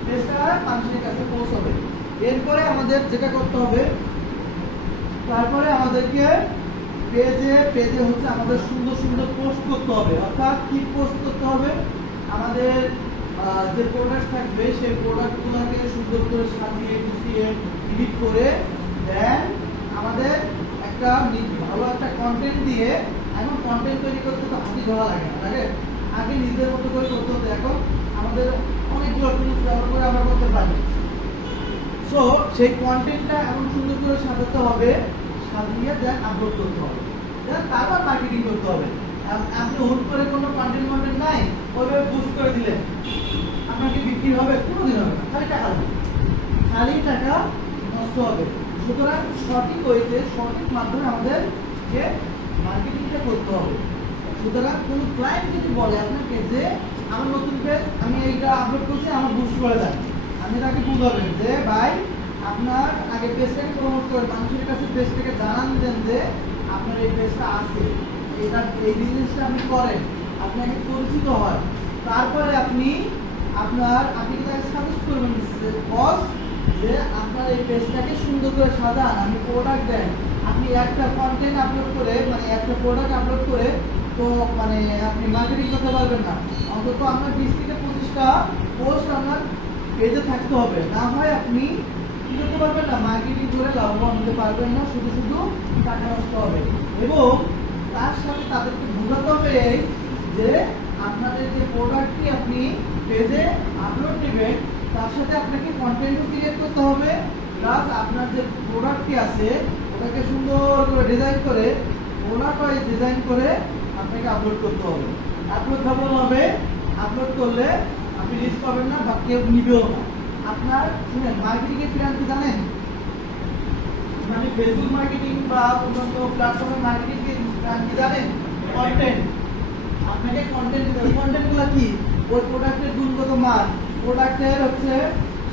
পেজটা মানুষের কাছে পৌঁছাবে। এরপরে আমাদের যেটা করতে হবে, তারপরে আমাদেরকে পেজে হচ্ছে আমাদের সুন্দর সুন্দর পোস্ট করতে হবে। অর্থাৎ কি পোস্ট করতে হবে? আমাদের যে প্রোডাক্ট থাকবে সেই প্রোডাক্টগুলোকে সুন্দর করে সাজিয়ে গুছিয়ে এডিট করে দেন আমাদের একটা ভালো একটা কন্টেন্ট দিয়ে, এখন কন্টেন্ট তৈরি করতে তো হাতি ধরা লাগে না, লাগে আগে নিজের মতো করে করতে হতো, এখন আমাদের অনেকগুলো টুলস ব্যবহার করে আমরা করতে পারি। সো সেই কন্টেন্টটা এমন সুন্দর করে সাজাতে হবে, সাজিয়ে দেন আপলোড করতে হবে, দেন তারপর মার্কেটিং করতে হবে। আপনি হুট করে কোনো কন্টেন্ট নাই ওইভাবে বুস্ট করে দিলেন, আপনাকে বিক্রি হবে? কোনোদিন হবে না, খালি টাকা লাগবে, খালি টাকা নষ্ট হবে। সুতরাং সঠিক ওয়েতে সঠিক মাধ্যমে আমাদের যে মার্কেটিংটা করতে হবে। সুতরাং কোন ক্লায়েন্ট যদি বলে আপনাকে যে আমার নতুন পেজ আমি এইটা আপলোড করছি, আমার বুস্ট করে দেন, আমি তাকে বুঝাবেন যে ভাই আপনার আগে পেজটাকে প্রমোট করে মানুষের কাছে পেজটাকে জানান দেন যে আপনার এই পেজটা আছে, এটা এই বিজনেসটা আপনি করেন, আপনি আগে পরিচিত হয়, তারপরে আপনি তাকে সাজেস্ট করবেন বস যে আপনার এই পেজটাকে সুন্দর করে সাজান, আমি প্রোডাক্ট দেন, আপনি একটা কন্টেন্ট আপলোড করে মানে একটা প্রোডাক্ট আপলোড করে তো মানে আপনি মার্কেটিং করতে পারবেন না, অন্তত আপনার 20 থেকে 25টা পোস্ট আপনার পেজে থাকতে হবে, না হয় আপনি কি করতে পারবেন না, মার্কেটিং করে লাভবান হতে পারবেন না, শুধু শুধু টাকা নষ্ট হবে। এবং তার সাথে তাদেরকে বোঝাতে হবে যে আপনাদের যে প্রোডাক্টটি আপনি পেজে আপলোড দিবেন তার সাথে আপনাকে কন্টেন্টও ক্রিয়েট করতে হবে, প্লাস আপনার যে প্রোডাক্টটি আছে ওটাকে সুন্দর করে ডিজাইন করে প্রোডাক্ট ওয়াইজ ডিজাইন করে আপনাকে আপলোড করতে হবে। আপলোড কেমন হবে? আপলোড করলে আপনি রিস্ক পাবেন না বা কেউ নিবেও না। আপনার শুনেন মার্কেটিং এর প্ল্যান কি জানেন? মানে ফেসবুক মার্কেটিং বা অন্যান্য প্ল্যাটফর্মের মার্কেটিং এর প্ল্যান কি জানেন? কন্টেন্ট। আপনাকে কন্টেন্ট দিতে হবে। কন্টেন্টগুলো কি? ওই প্রোডাক্টের গুণগত মান, প্রোডাক্টের হচ্ছে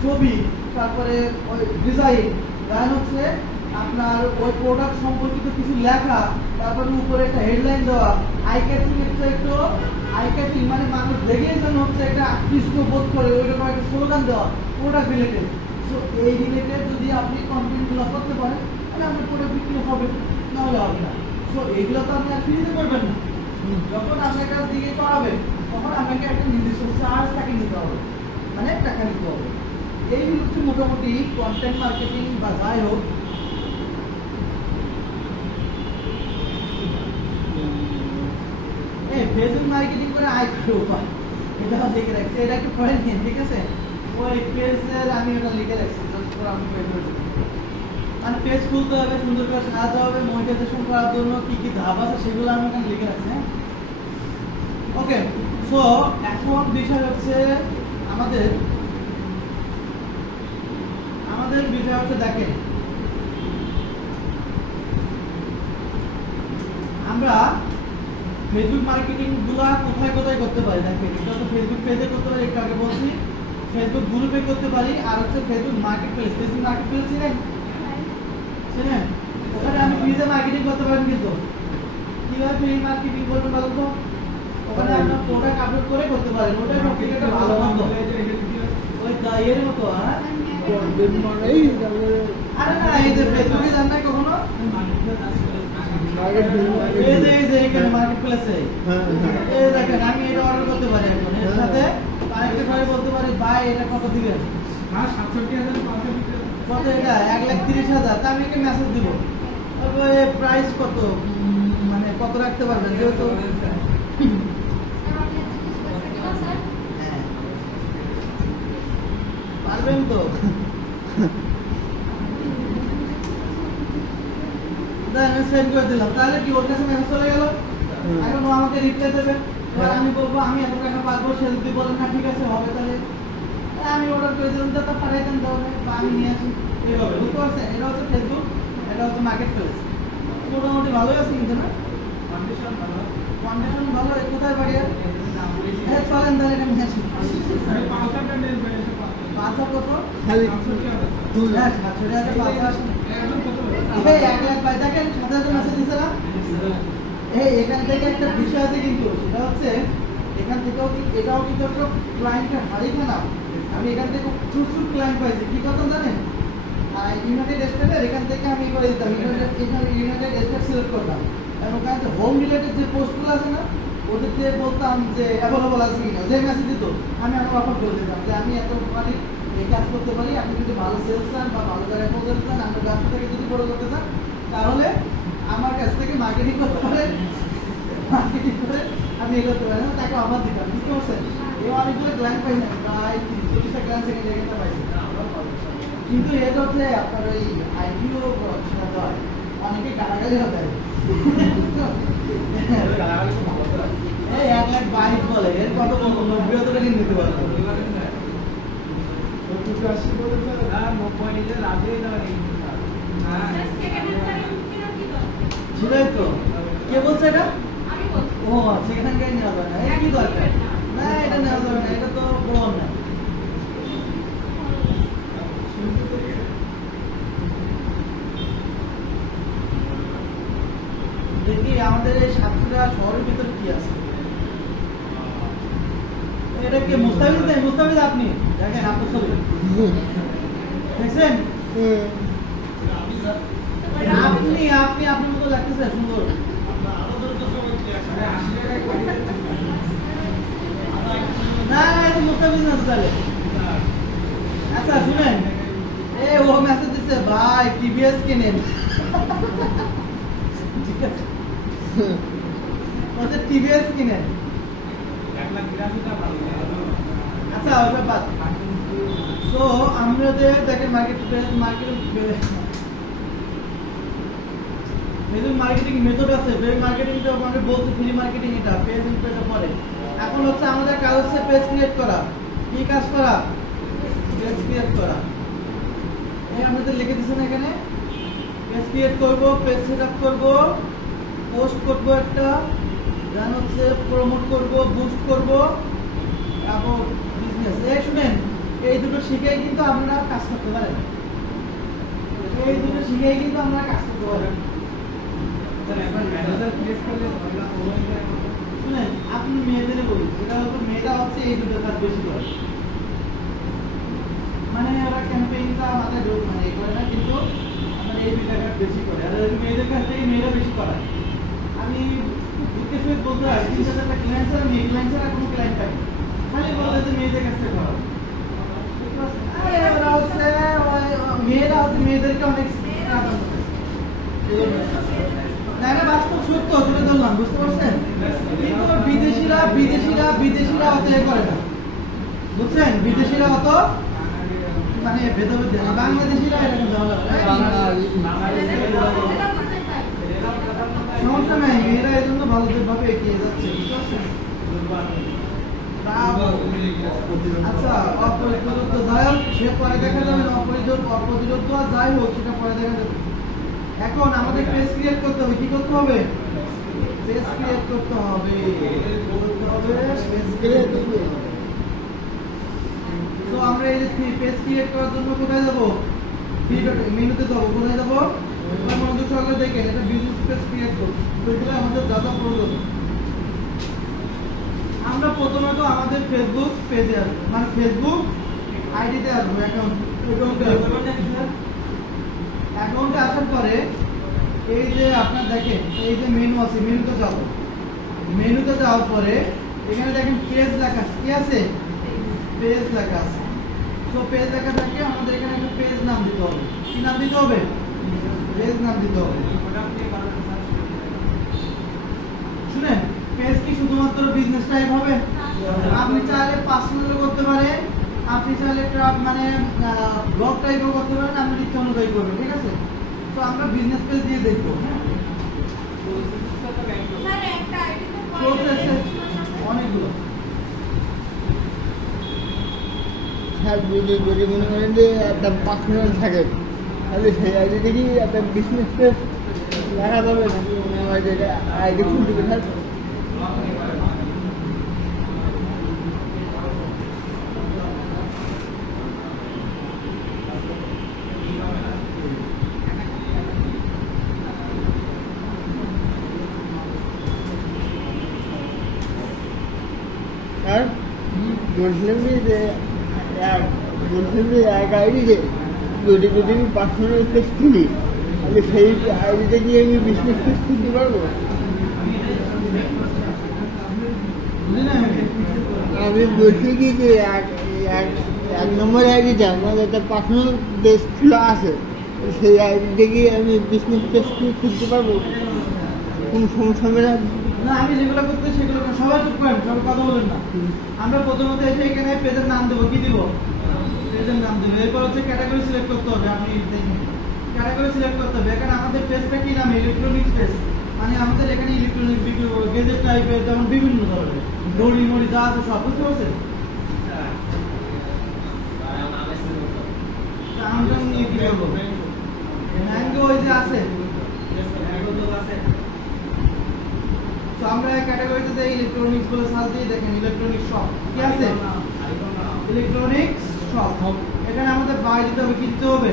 ছবি, তারপরে ওই ডিজাইন, দেন হচ্ছে আপনার ওই প্রোডাক্ট সম্পর্কিত কিছু লেখা, তারপরে উপরে একটা হেডলাইন দেওয়া, আই ক্যাচিং একটু আই ক্যাচিং মানে মানুষ দেখেই যেন হচ্ছে একটা আকৃষ্ট বোধ করে ওইরকম একটা স্লোগান দেওয়া প্রোডাক্ট রিলেটেড। সো এই রিলেটেড যদি আপনি কন্টেন্টগুলো করতে পারেন তাহলে আপনার প্রোডাক্ট বিক্রি হবে, নাহলে হবে না। সো এইগুলো তো আপনি আর ফ্রিতে করবেন না, যখন আপনার কাছ দিয়ে করাবেন তখন আপনাকে একটা নির্দিষ্ট চার্জ তাকে নিতে হবে, মানে টাকা নিতে হবে। এই হচ্ছে মোটামুটি কন্টেন্ট মার্কেটিং বা যাই হোক। ফেসবুক মার্কেটিং করে আয় করে উপায়, এটা দেখে রাখছে, এটা একটু পরে নিন, ঠিক আছে? ওই পেজের আমি ওটা লিখে রাখছি জাস্ট ফর আমি পেজ করতে মানে পেজ খুলতে হবে সুন্দর করে সাজাতে হবে মনিটাইজেশন করার জন্য কি কি ধাপ আছে সেগুলো আমি এখানে লিখে রাখছি হ্যাঁ ওকে সো এখন বিষয় হচ্ছে আমাদের বিষয় হচ্ছে দেখেন আমরা ফেসবুক মার্কেটিং গুলা কোথায় কোথায় করতে পারি দেখেন এটা তো ফেসবুক পেজে করতে পারি একটু আগে বলছি ফেসবুক গ্রুপে করতে পারি আর হচ্ছে ফেসবুক মার্কেট প্লেস চিনেন চিনেন ওখানে আমি ফ্রিতে মার্কেটিং করতে পারেন কিন্তু কিভাবে ফ্রি মার্কেটিং করবেন বলুন তো ওখানে আপনার প্রোডাক্ট আপলোড করে করতে পারেন ওটাই সবথেকে একটা ভালো বন্ধ ওই এর মতো হ্যাঁ আরে না এই যে ফেসবুকে জান না কখনো এই যে এখানে মার্কেট প্লেসে এই দেখেন আমি এটা অর্ডার করতে পারি এখন এর সাথে আরেকটা করে বলতে পারি ভাই এটা কত দিবেন না ৬৭,৫০০ কত এটা ১,৩০,০০০ তা আমি একে মেসেজ দিব তবে প্রাইস কত মানে কত রাখতে পারবেন যেহেতু পারবেন তো আমি সেন্ড করে দিলাম তাহলে কি ওর কাছে মেসেজ চলে গেল এখন ও আমাকে রিপ্লাই দেবে এবার আমি বলবো আমি এত টাকা পারবো সে যদি বলেন না ঠিক আছে হবে তাহলে আমি অর্ডার করে দিলাম তা পাঠাই দেন তাহলে বা আমি নিয়ে আসি এইভাবে বুঝতে পারছেন এটা হচ্ছে ফেসবুক এটা হচ্ছে মার্কেট প্লেস মোটামুটি ভালোই আছে কিন্তু না কন্ডিশন ভালো কোথায় বাড়ি হ্যাঁ চলেন তাহলে এটা নিয়ে আসি ৫০০ কত খালি ১,০০,০০০ পাই দেখেন ৭,০০০ মেসেজ দিচ্ছে না এখান থেকে একটা বিষয় আছে কিন্তু সেটা হচ্ছে এখান থেকেও এটাও কিন্তু একটা ক্লায়েন্টের হারিয়ে না আমি এখান থেকে প্রচুর ক্লায়েন্ট পাইছি কি কথা জানেন ইউনাইটেড স্টেটের এখান থেকে আমি করে দিতাম ইউনাইটেড স্টেট সিলেক্ট করতাম কারণ ওখানে হোম রিলেটেড যে পোস্টগুলো আছে না ওদেরকে বলতাম যে অ্যাভেলেবল আছে কিনা যে মেসেজ দিত আমি আমার অফার করে দিতাম যে আমি এত মানে এই কাজ করতে পারি আপনি যদি ভালো সেলস চান বা ভালো জায়গায় পৌঁছাতে চান আমার ব্যবসা থেকে যদি বড় করতে চান তাহলে আমার কাছ থেকে মার্কেটিং করতে পারেন মার্কেটিং করে আমি এ করতে পারি তাকে অফার দিতাম বুঝতে পারছেন এই অনেকগুলো ক্লায়েন্ট পাইছেন প্রায় ৩০-৪০টা ক্লায়েন্ট সেকেন্ড জায়গাটা পাইছেন কিন্তু এটা হচ্ছে আপনার ওই আইপিও সেটা হয় অনেকে গালাগালিও দেয় এই ১,২২,০০০ বলে এর কত ৯০ টাকা নিতে পারবে সেটাই তো কে বলছে এটা ও সেখান থেকে নেওয়া যাবে না কি দরকার না এটা নেওয়া যাবে না এটা তো বড় না দেখি আমাদের এই সাতক্ষীরা শহরের ভিতরে কি আছে এটা কি মুস্তাফিজ নেই মুস্তাফিজ আপনি দেখেন আপনার ছবি দেখছেন আপনি আপনি আপনার মতো লাগতেছে সুন্দর না না এটা মুস্তাফিজ না তো তাহলে আচ্ছা শুনেন ও মেসেজ দিচ্ছে ভাই টিভিএস কিনেন ঠিক আছে ওদের টিভিএস কিনেন আচ্ছা ওটা বাদ তো আমরা যে দেখেন মার্কেটিং মেথড আছে ফেসবুক মার্কেটিং তো আমরা বলছি ফ্রি মার্কেটিং এটা ফেসবুক পেজে পড়ে এখন হচ্ছে আমাদের কাজ হচ্ছে পেজ ক্রিয়েট করা কি কাজ করা পেজ ক্রিয়েট করা এই আমাদের লিখে দিয়েছেন এখানে পেজ ক্রিয়েট করব পেজ সেটআপ করব পোস্ট করব একটা দেন হচ্ছে প্রমোট করব বুস্ট করব এবং বিজনেস এই শুনেন এই দুটো শিখেই কিন্তু আমরা কাজ করতে পারেন এই দুটো শিখেই কিন্তু আমরা কাজ করতে পারেন শুনেন আপনি মেয়েদের বলি যেটা হচ্ছে মেয়েরা হচ্ছে এই দুটো কাজ বেশি করে মানে ওরা ক্যাম্পেইনটা মাথায় মানে এই করে না কিন্তু আমরা এই দুটো কাজ বেশি করে আর মেয়েদের কাছ থেকে মেয়েরা বেশি করায় আমি দুঃখের সহিত বলতে হয় ৩,০০০ ক্লায়েন্ট ছাড়া মেয়ে ক্লায়েন্ট ছাড়া কোনো ক্লায়েন্ট পাই খালি বলে যে মেয়েদের কাছ থেকে করা মেয়েরা হচ্ছে মেয়েদেরকে অনেক বাস্তব সত্য তুলে ধরলাম বুঝতে পারছেন কিন্তু বিদেশিরা অত এ করে না বুঝছেন বিদেশিরা অত মানে ভেদাভেদ না, বাংলাদেশিরা এরকম সমস্যা নাই, এরা এই জন্য ভালোভাবে এগিয়ে যাচ্ছে। আচ্ছা, অপ্রতিরোধ যাই হোক, সে পরে দেখা যাবে, অপ্রতিরোধ যাই হোক সেটা পরে দেখা যাবে। এখন আমাদের পেজ ক্রিয়েট করতে হবে, কি করতে হবে? পেজ ক্রিয়েট করতে হবে। তো আমরা এই যে পেজ ক্রিয়েট করার জন্য কোথায় যাবো? মেনুতে যাবো। কোথায় যাবো? মনোযোগ সহকারে দেখেন, এটা বিজনেস পেজ ক্রিয়েট করব। ওইগুলো আমাদের যা যা প্রয়োজন। আমরা প্রথমত আমাদের ফেসবুক পেজে আসবো, মানে ফেসবুক আইডিতে আসবো, অ্যাকাউন্টে আসার পরে এই যে আপনার দেখেন এই যে মেনু আছে, মেনুতে যাব। মেনুতে যাওয়ার পরে এখানে দেখেন পেজ লেখা আছে, কি আছে? পেজ লেখা আছে। তো পেজ লেখা থাকে, আমাদের এখানে একটা পেজ নাম দিতে হবে। কি নাম দিতে হবে? পেজ নাম দিতে হবে। শুনেন, পেজ কি শুধুমাত্র বিজনেস টাইপ হবে? আপনি চাইলে পার্সোনালও করতে পারেন, আপনি চাইলে একটা মানে ব্লগ টাইপও করতে পারেন, আপনি ইচ্ছা অনুযায়ী করবেন, ঠিক আছে? তো আমরা বিজনেস পেজ দিয়ে দেখবো। অনেকগুলো যদি মনে করেন যে একটা পার্সোনাল থাকে, তাহলে সেই আইডি থেকেই একটা বিজনেস পেজ লেখা যাবে, নাকি মনে হয় যে আইডি খুলতে থাকবে? আর বলছিলাম যে এক আইডিতে যদি আমি পার্সোনাল পেজ খুলি, তাহলে সেই আইডিতে গিয়ে আমি বিজনেস পেজ খুলতে পারবো? আমি বলছি কি যে এক নম্বর আইডিতে আমার একটা পার্সোনাল পেজ খোলা আছে, সেই আইডিতে গিয়ে আমি বিজনেস পেজ খুলতে পারবো? কোনো সমস্যা হবে না? না, আমি যেগুলো করতে সেগুলো সবাই চুপ করেন, সবাই কথা বলেন না। আমরা প্রথমত এসে এখানে পেজের নাম দেবো। কি দিব? পেজের নাম দেবো। এরপর হচ্ছে ক্যাটাগরি সিলেক্ট করতে হবে। আপনি দেখেন ক্যাটাগরি সিলেক্ট করতে হবে। এখানে আমাদের পেজটা কি নাম? Electronics page. মানে আমাদের এখানে ইলেকট্রনিক বিক্রি করবো, গেজেট টাইপের, যেমন বিভিন্ন ধরনের দড়ি মড়ি যা আছে সব, বুঝতে পারছেন? আমরা নিয়ে কি করবো? ওই যে আছে, আমরা ক্যাটাগরিতে দেই ইলেকট্রনিক্স বলে সার্চ দিয়ে দেখেন ইলেকট্রনিক্স শপ, কি আছে? Electronics shop. এখানে আমাদের বাই দিতে হবে। কি দিতে হবে?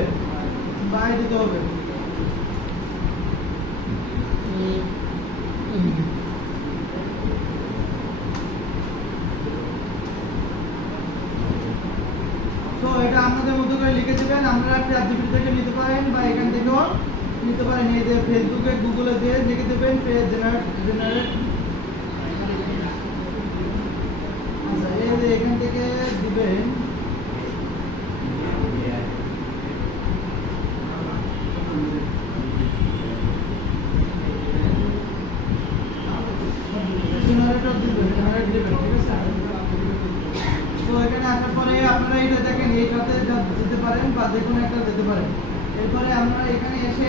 বাই দিতে হবে। তো এটা আমাদের মতো করে লিখে দেবেন। আমরা চ্যাটজিপিটি থেকে নিতে পারেন বা এখান থেকেও নিতে পারেন। এই যে ফেসবুকে গুগলে দিয়ে লিখে দেবেন পেজ জেনারেট। আচ্ছা, এই যে এখান থেকে দিবেন জেনারেটর দিবেন, জেনারেট দিবেন, ঠিক আছে? তো এখানে আসার পরে আপনারা এটা দেখেন, এইটাতে দিতে পারেন বা যে কোনো একটা দিতে পারেন। এরপরে আপনারা এখানে এসে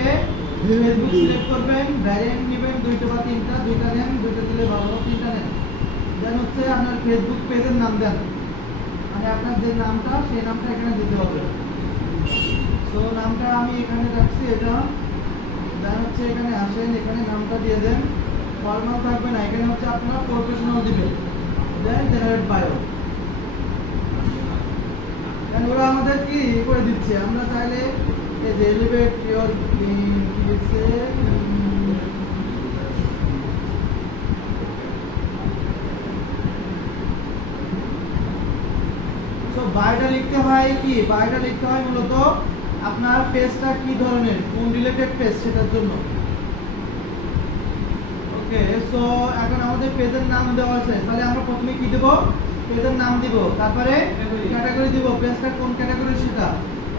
ফেসবুক সিলেক্ট করবেন, ভ্যারিয়েন্ট নেবেন, দুইটা বা তিনটা, দুইটা নেন, দুইটা দিলে ভালো, তিনটা নেন। দেন হচ্ছে আপনার ফেসবুক পেজের নাম দেন, মানে আপনার যে নামটা সেই নামটা এখানে দিতে হবে। তো নামটা আমি এখানে রাখছি, এটা। দেন হচ্ছে এখানে আসেন, এখানে নামটা দিয়ে দেন। ফর্মাল থাকবে না, এখানে হচ্ছে আপনারা প্রফেশনাল দিবেন। দেন জেনারেট বায়ো। ওরা আমাদের কি করে দিচ্ছে, আমরা চাইলে এই যে এলিভেট ইওর বায়োটা লিখতে হয়। কি বায়োটা লিখতে হয়? মূলত আপনার পেজটা কি ধরনের, কোন রিলেটেড পেজ সেটার জন্য। ওকে, সো এখন আমাদের পেজের নাম দেওয়া আছে, তাহলে আমরা প্রথমে কি দেব? পেজের নাম দিব, তারপরে ক্যাটাগরি দিব, পেজটা কোন ক্যাটাগরি সেটা।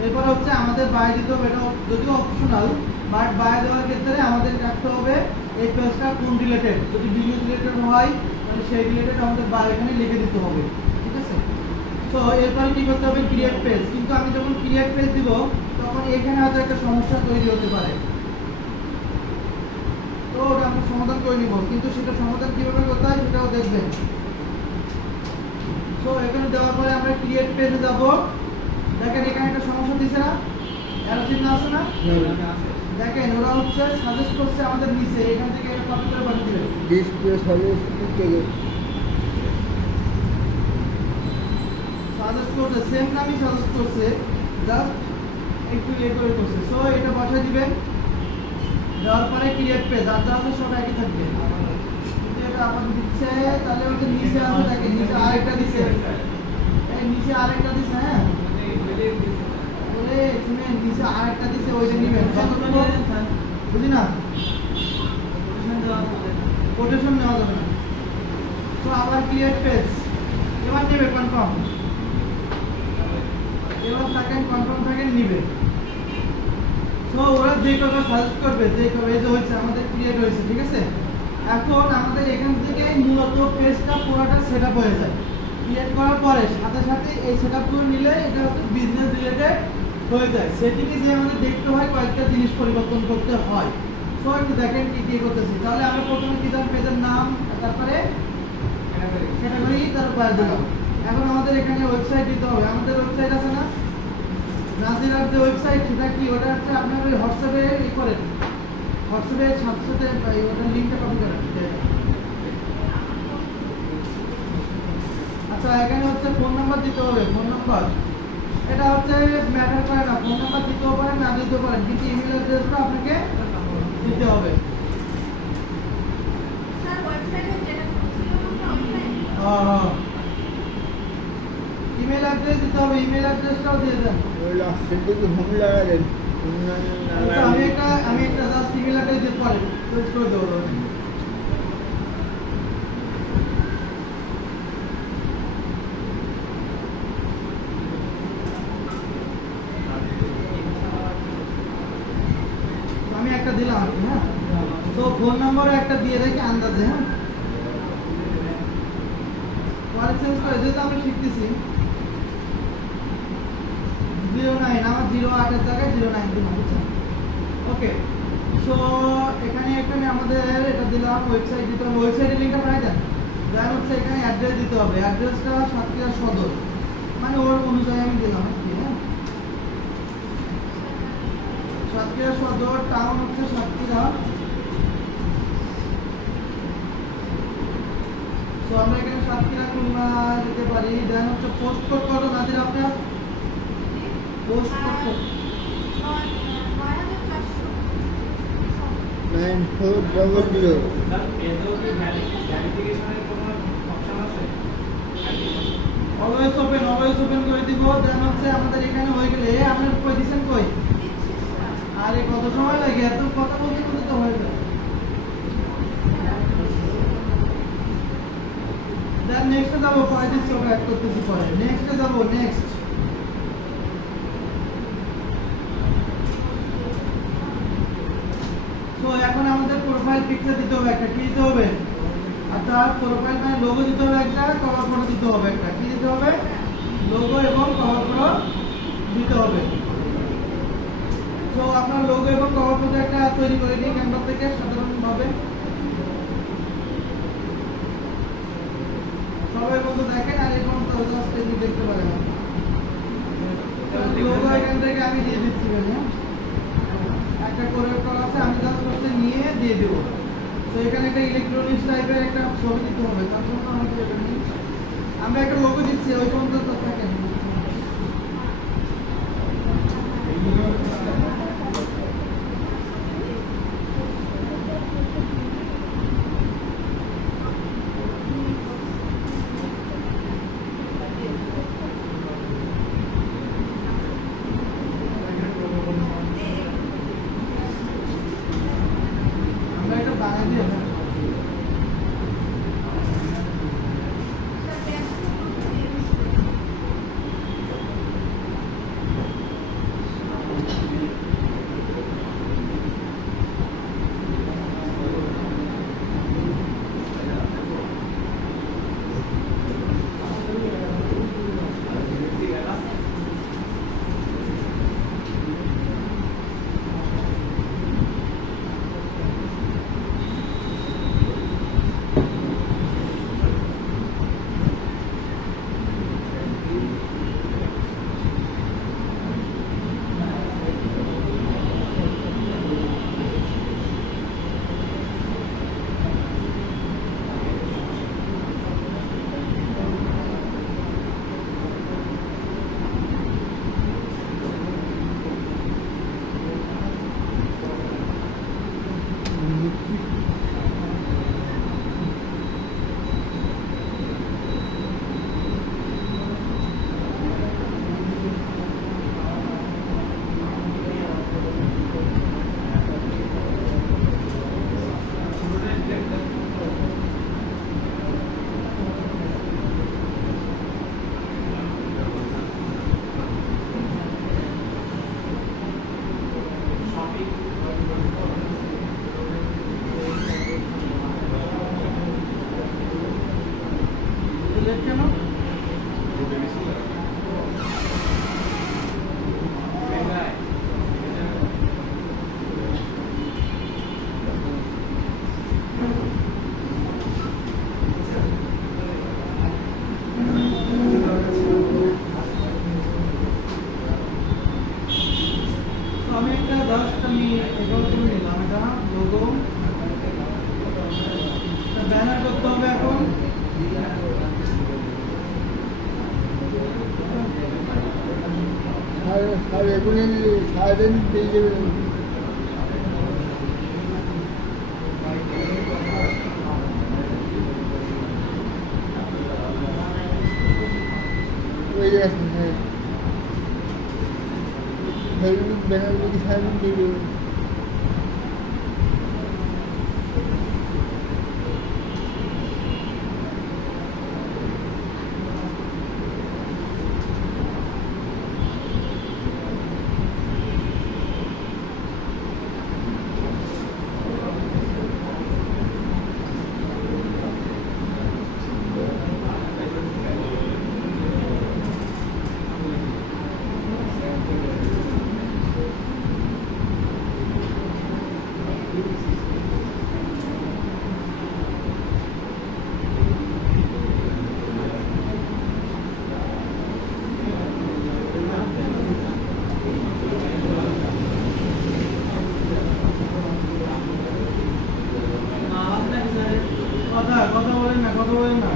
এরপর হচ্ছে আমাদের বাই দিতে হবে, এটা যদিও অপশনাল, বাট বাই দেওয়ার ক্ষেত্রে আমাদের রাখতে হবে এই পেজটা কোন রিলেটেড। যদি বিজনেস রিলেটেড হয় তাহলে সেই রিলেটেড আমাদের বাই এখানে লিখে দিতে হবে, ঠিক আছে? তো এরপরে কি করতে হবে, ক্রিয়েট পেজ। কিন্তু আমি যখন ক্রিয়েট পেজ দিব তখন এখানে হয়তো একটা সমস্যা তৈরি হতে পারে, তো ওটা আমরা সমাধান করে নিব। কিন্তু সেটা সমাধান কিভাবে করতে হয় সেটাও দেখবেন। তো এখানে দেওয়ার পরে আমরা ক্রিয়েট পেজে যাব। দেখেন এখানে একটা সমস্যা দিছে না, অ্যারো চিহ্ন আছে না, দেখেন ওরা হচ্ছে সাজেস্ট করছে আমাদের নিচে, এখান থেকে এটা কপি করে পাঠিয়ে দিবেন। ডিসপ্লে সাজেস্ট থেকে সাজেস্ট করছে, সেম নামই সাজেস্ট করছে, জাস্ট একটু করে করছে। সো এটা বসাই দিবেন। দেওয়ার পরে ক্রিয়েট পেজ, আর যা আছে সব একই থাকবে। কিন্তু এটা আবার দিচ্ছে, তাহলে হচ্ছে নিচে আছে, দেখেন নিচে আরেকটা দিছে, এই নিচে আরেকটা দিছে। হ্যাঁ বলে শুনেন, নিচে আরেকটা দিছে, ওইটা নিবেন। বুঝি না, কোটেশন নেওয়া যাবে না। তো আবার ক্রিয়েট পেজ, এবার নেবে কনফার্ম, এবার থাকেন কনফার্ম থাকেন নিবে। তো ওরা যে কথা সাজেস্ট করবে, যে এই যে হয়েছে আমাদের ক্রিয়েট হয়েছে, ঠিক আছে। এখন আমাদের এখান থেকে মূলত পেজটা পুরোটা সেটআপ হয়ে যায়। ক্রিয়েট করার পরে সাথে সাথে এই সেটআপগুলো নিলে এটা হচ্ছে বিজনেস রিলেটেড হয়ে যায়। সেটিকে যে আমাদের দেখতে হয়, কয়েকটা জিনিস পরিবর্তন করতে হয়। তো একটু দেখেন কি কি করতেছি। তাহলে আমরা প্রথমে দিলাম পেজের নাম, তারপরে ক্যাটাগরি, তারপরে দিলাম। এখন আমাদের এখানে ওয়েবসাইট দিতে হবে। আমাদের ওয়েবসাইট আছে না, নাজিরার যে ওয়েবসাইট, সেটা কি, ওটা হচ্ছে আপনার ওই হোয়াটসঅ্যাপে ই করেন, হোয়াটসঅ্যাপের সাথে সাথে ওটার লিঙ্কটা কপি করেন। আচ্ছা এখানে হচ্ছে ফোন নাম্বার দিতে হবে। ফোন নাম্বার এটা হচ্ছে ম্যাটার করে না, ফোন নাম্বার দিতেও পারেন না দিতেও পারেন, কিন্তু ইমেল অ্যাড্রেসটা আপনাকে দিতে হবে। ইমেল অ্যাড্রেস দিতে হবে, ইমেল অ্যাড্রেসটাও দিয়ে দেন। আমি একটা জাস্ট ইমেল অ্যাড্রেস দিতে পারি, চুজ করে দেবো। আমি একটা দিলাম আর কি। হ্যাঁ, তো ফোন নাম্বারও একটা দিয়ে রাখি আন্দাজে। হ্যাঁ, পরে চেঞ্জ করে, যেহেতু আমরা শিখতেছি। 09, আমার 08 এর জায়গায় 09 দিলাম, বুঝছেন? ওকে, সো এখানে আমাদের এটা দিলাম, ওয়েবসাইট দিতে হবে। ওয়েবসাইটের লিঙ্কটা পাঠিয়ে দেন। দেন হচ্ছে এখানে অ্যাড্রেস দিতে হবে। অ্যাড্রেসটা সাতক্ষীরা সদর, মানে ওর অনুযায়ী আমি দিলাম। হ্যাঁ, সাতক্ষীরা সদর, টাউন হচ্ছে সাতক্ষীরা। তো আমরা এখানে সাতক্ষীরা খুলনা দিতে পারি। দেন হচ্ছে পোস্ট কোড কত নাজির আপনার? Post code 9400। অলওয়েজ ওপেন করে দিব। দেন হচ্ছে আমাদের এখানে হয়ে গেলে, আপনার কই দিচ্ছেন কই? আরে কত সময় লাগে, এত কথা বলতে বলতে তো হয়ে যায়। দেন নেক্সটে যাবো, পরে দিচ্ছি, ওটা অ্যাড করতেছি পরে। নেক্সটে যাবো, নেক্সট। তো এখন আমাদের প্রোফাইল পিকচার দিতে হবে একটা। কি দিতে হবে? অর্থাৎ প্রোফাইল মানে লোগো দিতে হবে একটা, কভার ফটো দিতে হবে একটা। কি দিতে হবে? লোগো এবং কভার ফটো দিতে হবে। তো আপনার লোগো এবং কভার ফটো একটা তৈরি করে নিই ক্যানভা থেকে সাধারণভাবে। সবাই বন্ধু দেখেন, আর এখন তো জাস্ট এমনি দেখতে পারেন। লোগো এখান থেকে আমি দিয়ে দিচ্ছি। হ্যাঁ, একটা করে আছে, আমি জাস্ট হচ্ছে নিয়ে দিয়ে দেবো। তো এখানে একটা ইলেকট্রনিক্স টাইপের একটা ছবি দিতে হবে, তার জন্য আমরা একটা লোগো দিচ্ছি। ওই পর্যন্ত থাকেন। আমরা একটা বানিয়ে দিয়ে সারাদিন দিয়ে যাবে। ওই যে আছে, হ্যাঁ ফেসবুক ব্যানার থেকে সারাদিন দিয়ে যাবে। কথা বলেন না, কথা বলেন না।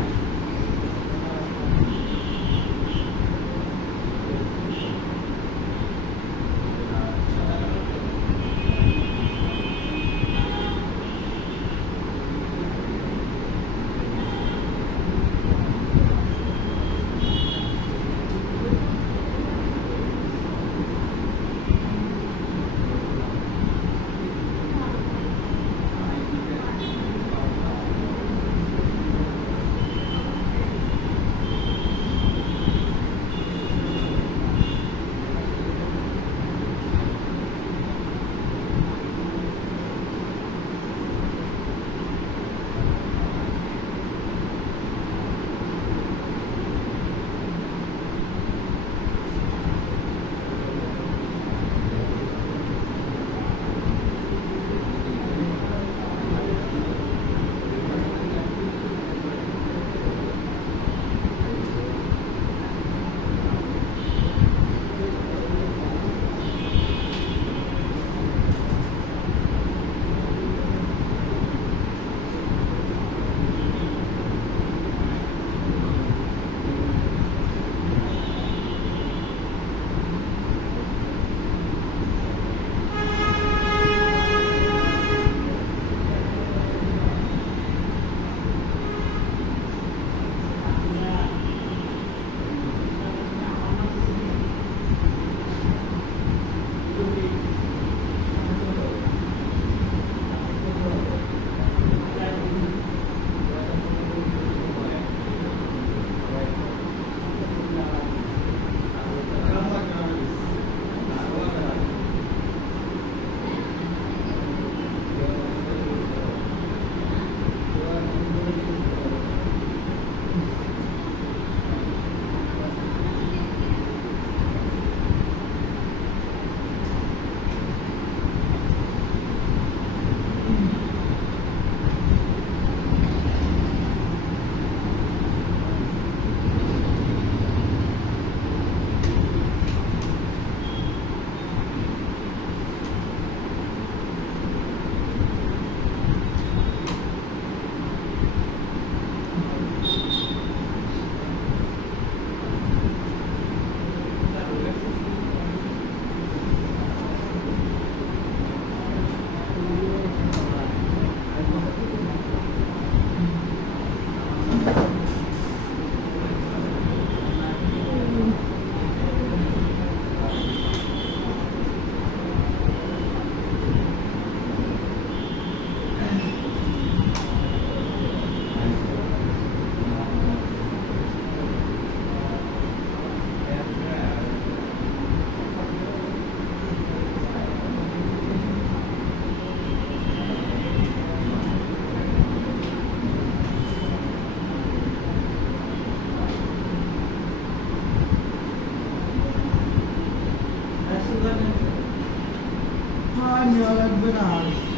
নেওয়া লাগবে না,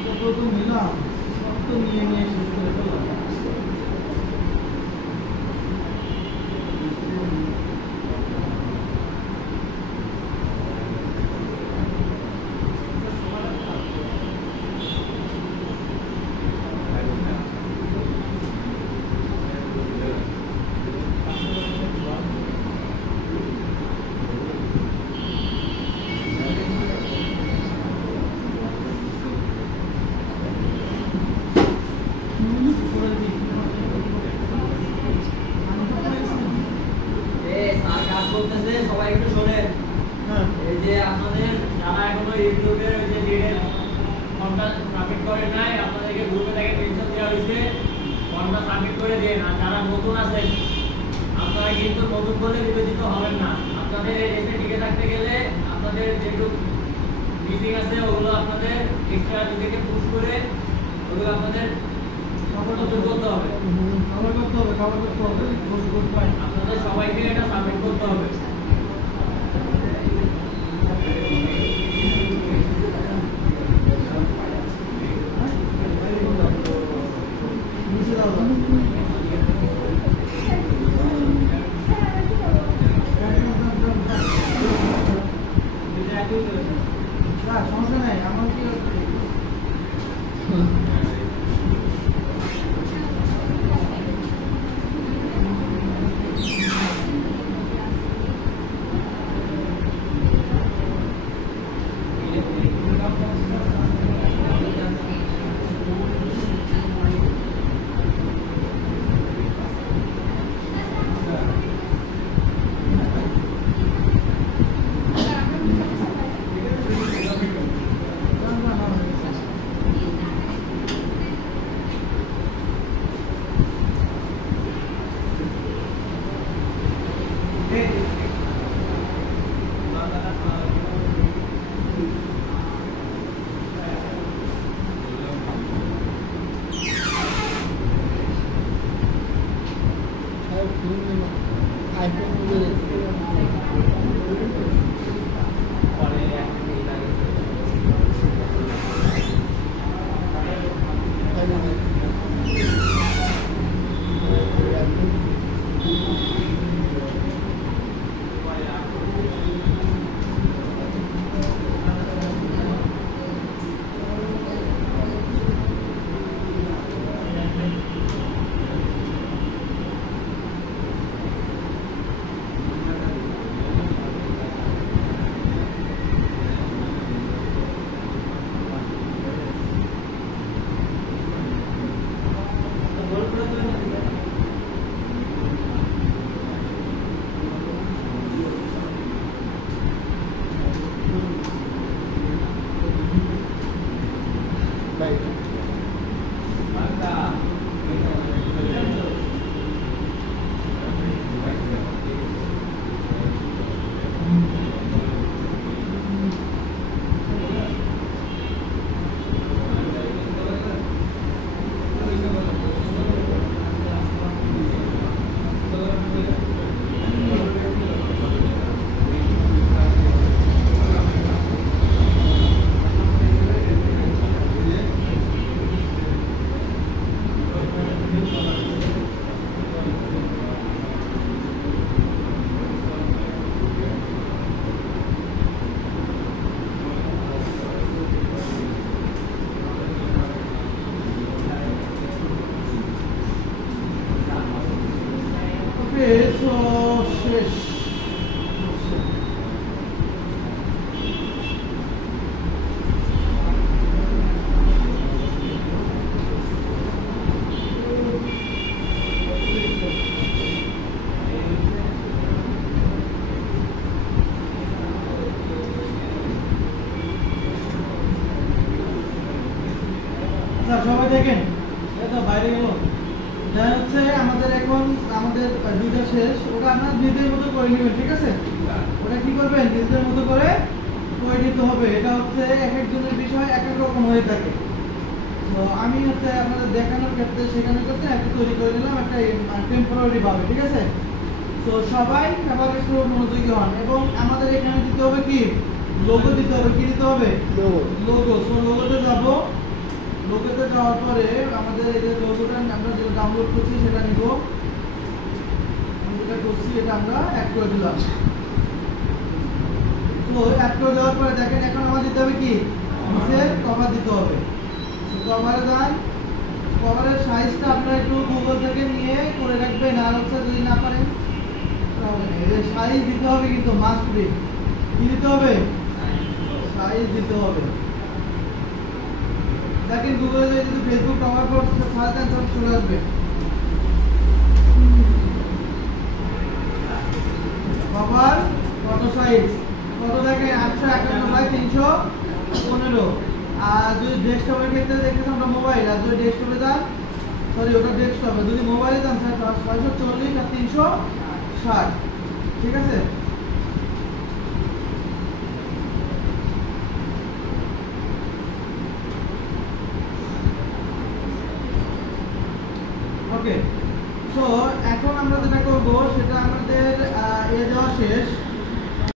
কত তো নিলাম, সব তো নিয়ে নিয়ে শেষ করে ফেললাম। ফর্মটা সাবমিট করে দিন। আর যারা নতুন আছেন আপনারা কিন্তু নতুন বলে বিবেচিত হবেন না। আপনাদের এসে টিকে থাকতে গেলে আপনাদের যেটুকু মিটিং আছে ওগুলো আপনাদের এক্সট্রা নিজেকে পুশ করে ওগুলো আপনাদের নতুন করতে হবে। আপনাদের সবাইকে এটা সাবমিট করতে হবে। সমস্যা নাই, আমার কি হচ্ছে শেষ। সবাই দেখেন, এটা বাইরে গেল। দেন হচ্ছে আমাদের এখন আমাদের দুইটা শেষ, ওটা আপনার নিজের মতো করে নেবেন, ঠিক আছে? ওটা কি করবেন, নিজের মতো করে করে নিতে হবে। এটা হচ্ছে এক একজনের বিষয় এক এক রকম হয়ে থাকে। তো আমি হচ্ছে আপনাদের দেখানোর ক্ষেত্রে শেখানোর ক্ষেত্রে একটা তৈরি করে নিলাম, একটা টেম্পোরারি ভাবে, ঠিক আছে? তো সবাই আবার একটু মনোযোগী হন। এবং আমাদের এখানে দিতে হবে কি, লোগো দিতে হবে। কি দিতে হবে? লোগো। সো লোগোতে যাবো। লোগোতে যাওয়ার পরে আমাদের এই যে লোগোটা আমরা যেটা ডাউনলোড করছি সেটা নিব, যেটা করছি এটা আমরা অ্যাড করে দিলাম। তো অ্যাড করে দেওয়ার পরে দেখেন এখন আমাদের দিতে হবে কি, নিচে কভার দিতে হবে। কভারে যান, কভারের সাইজটা আপনারা একটু গুগল থেকে নিয়ে করে রাখবেন। আর হচ্ছে যদি না পারেন তাহলে এই সাইজ দিতে হবে, কিন্তু মাস্ট বি। কি দিতে হবে? সাইজ দিতে হবে। দেখেন গুগলে যদি ফেসবুক কভার করতে সার্চ দেন সব চলে আসবে। কভার কত সাইজ, কত দেখেন 851/315। আর যদি ডেস্কটপের ক্ষেত্রে দেখতেছেন আমরা মোবাইল, আর যদি ডেস্কটপে যান সরি ওটা ডেস্কটপে, যদি মোবাইলে যান স্যার 640 আর 360, ঠিক আছে? ওকে, সো এখন আমরা যেটা করব সেটা আমাদের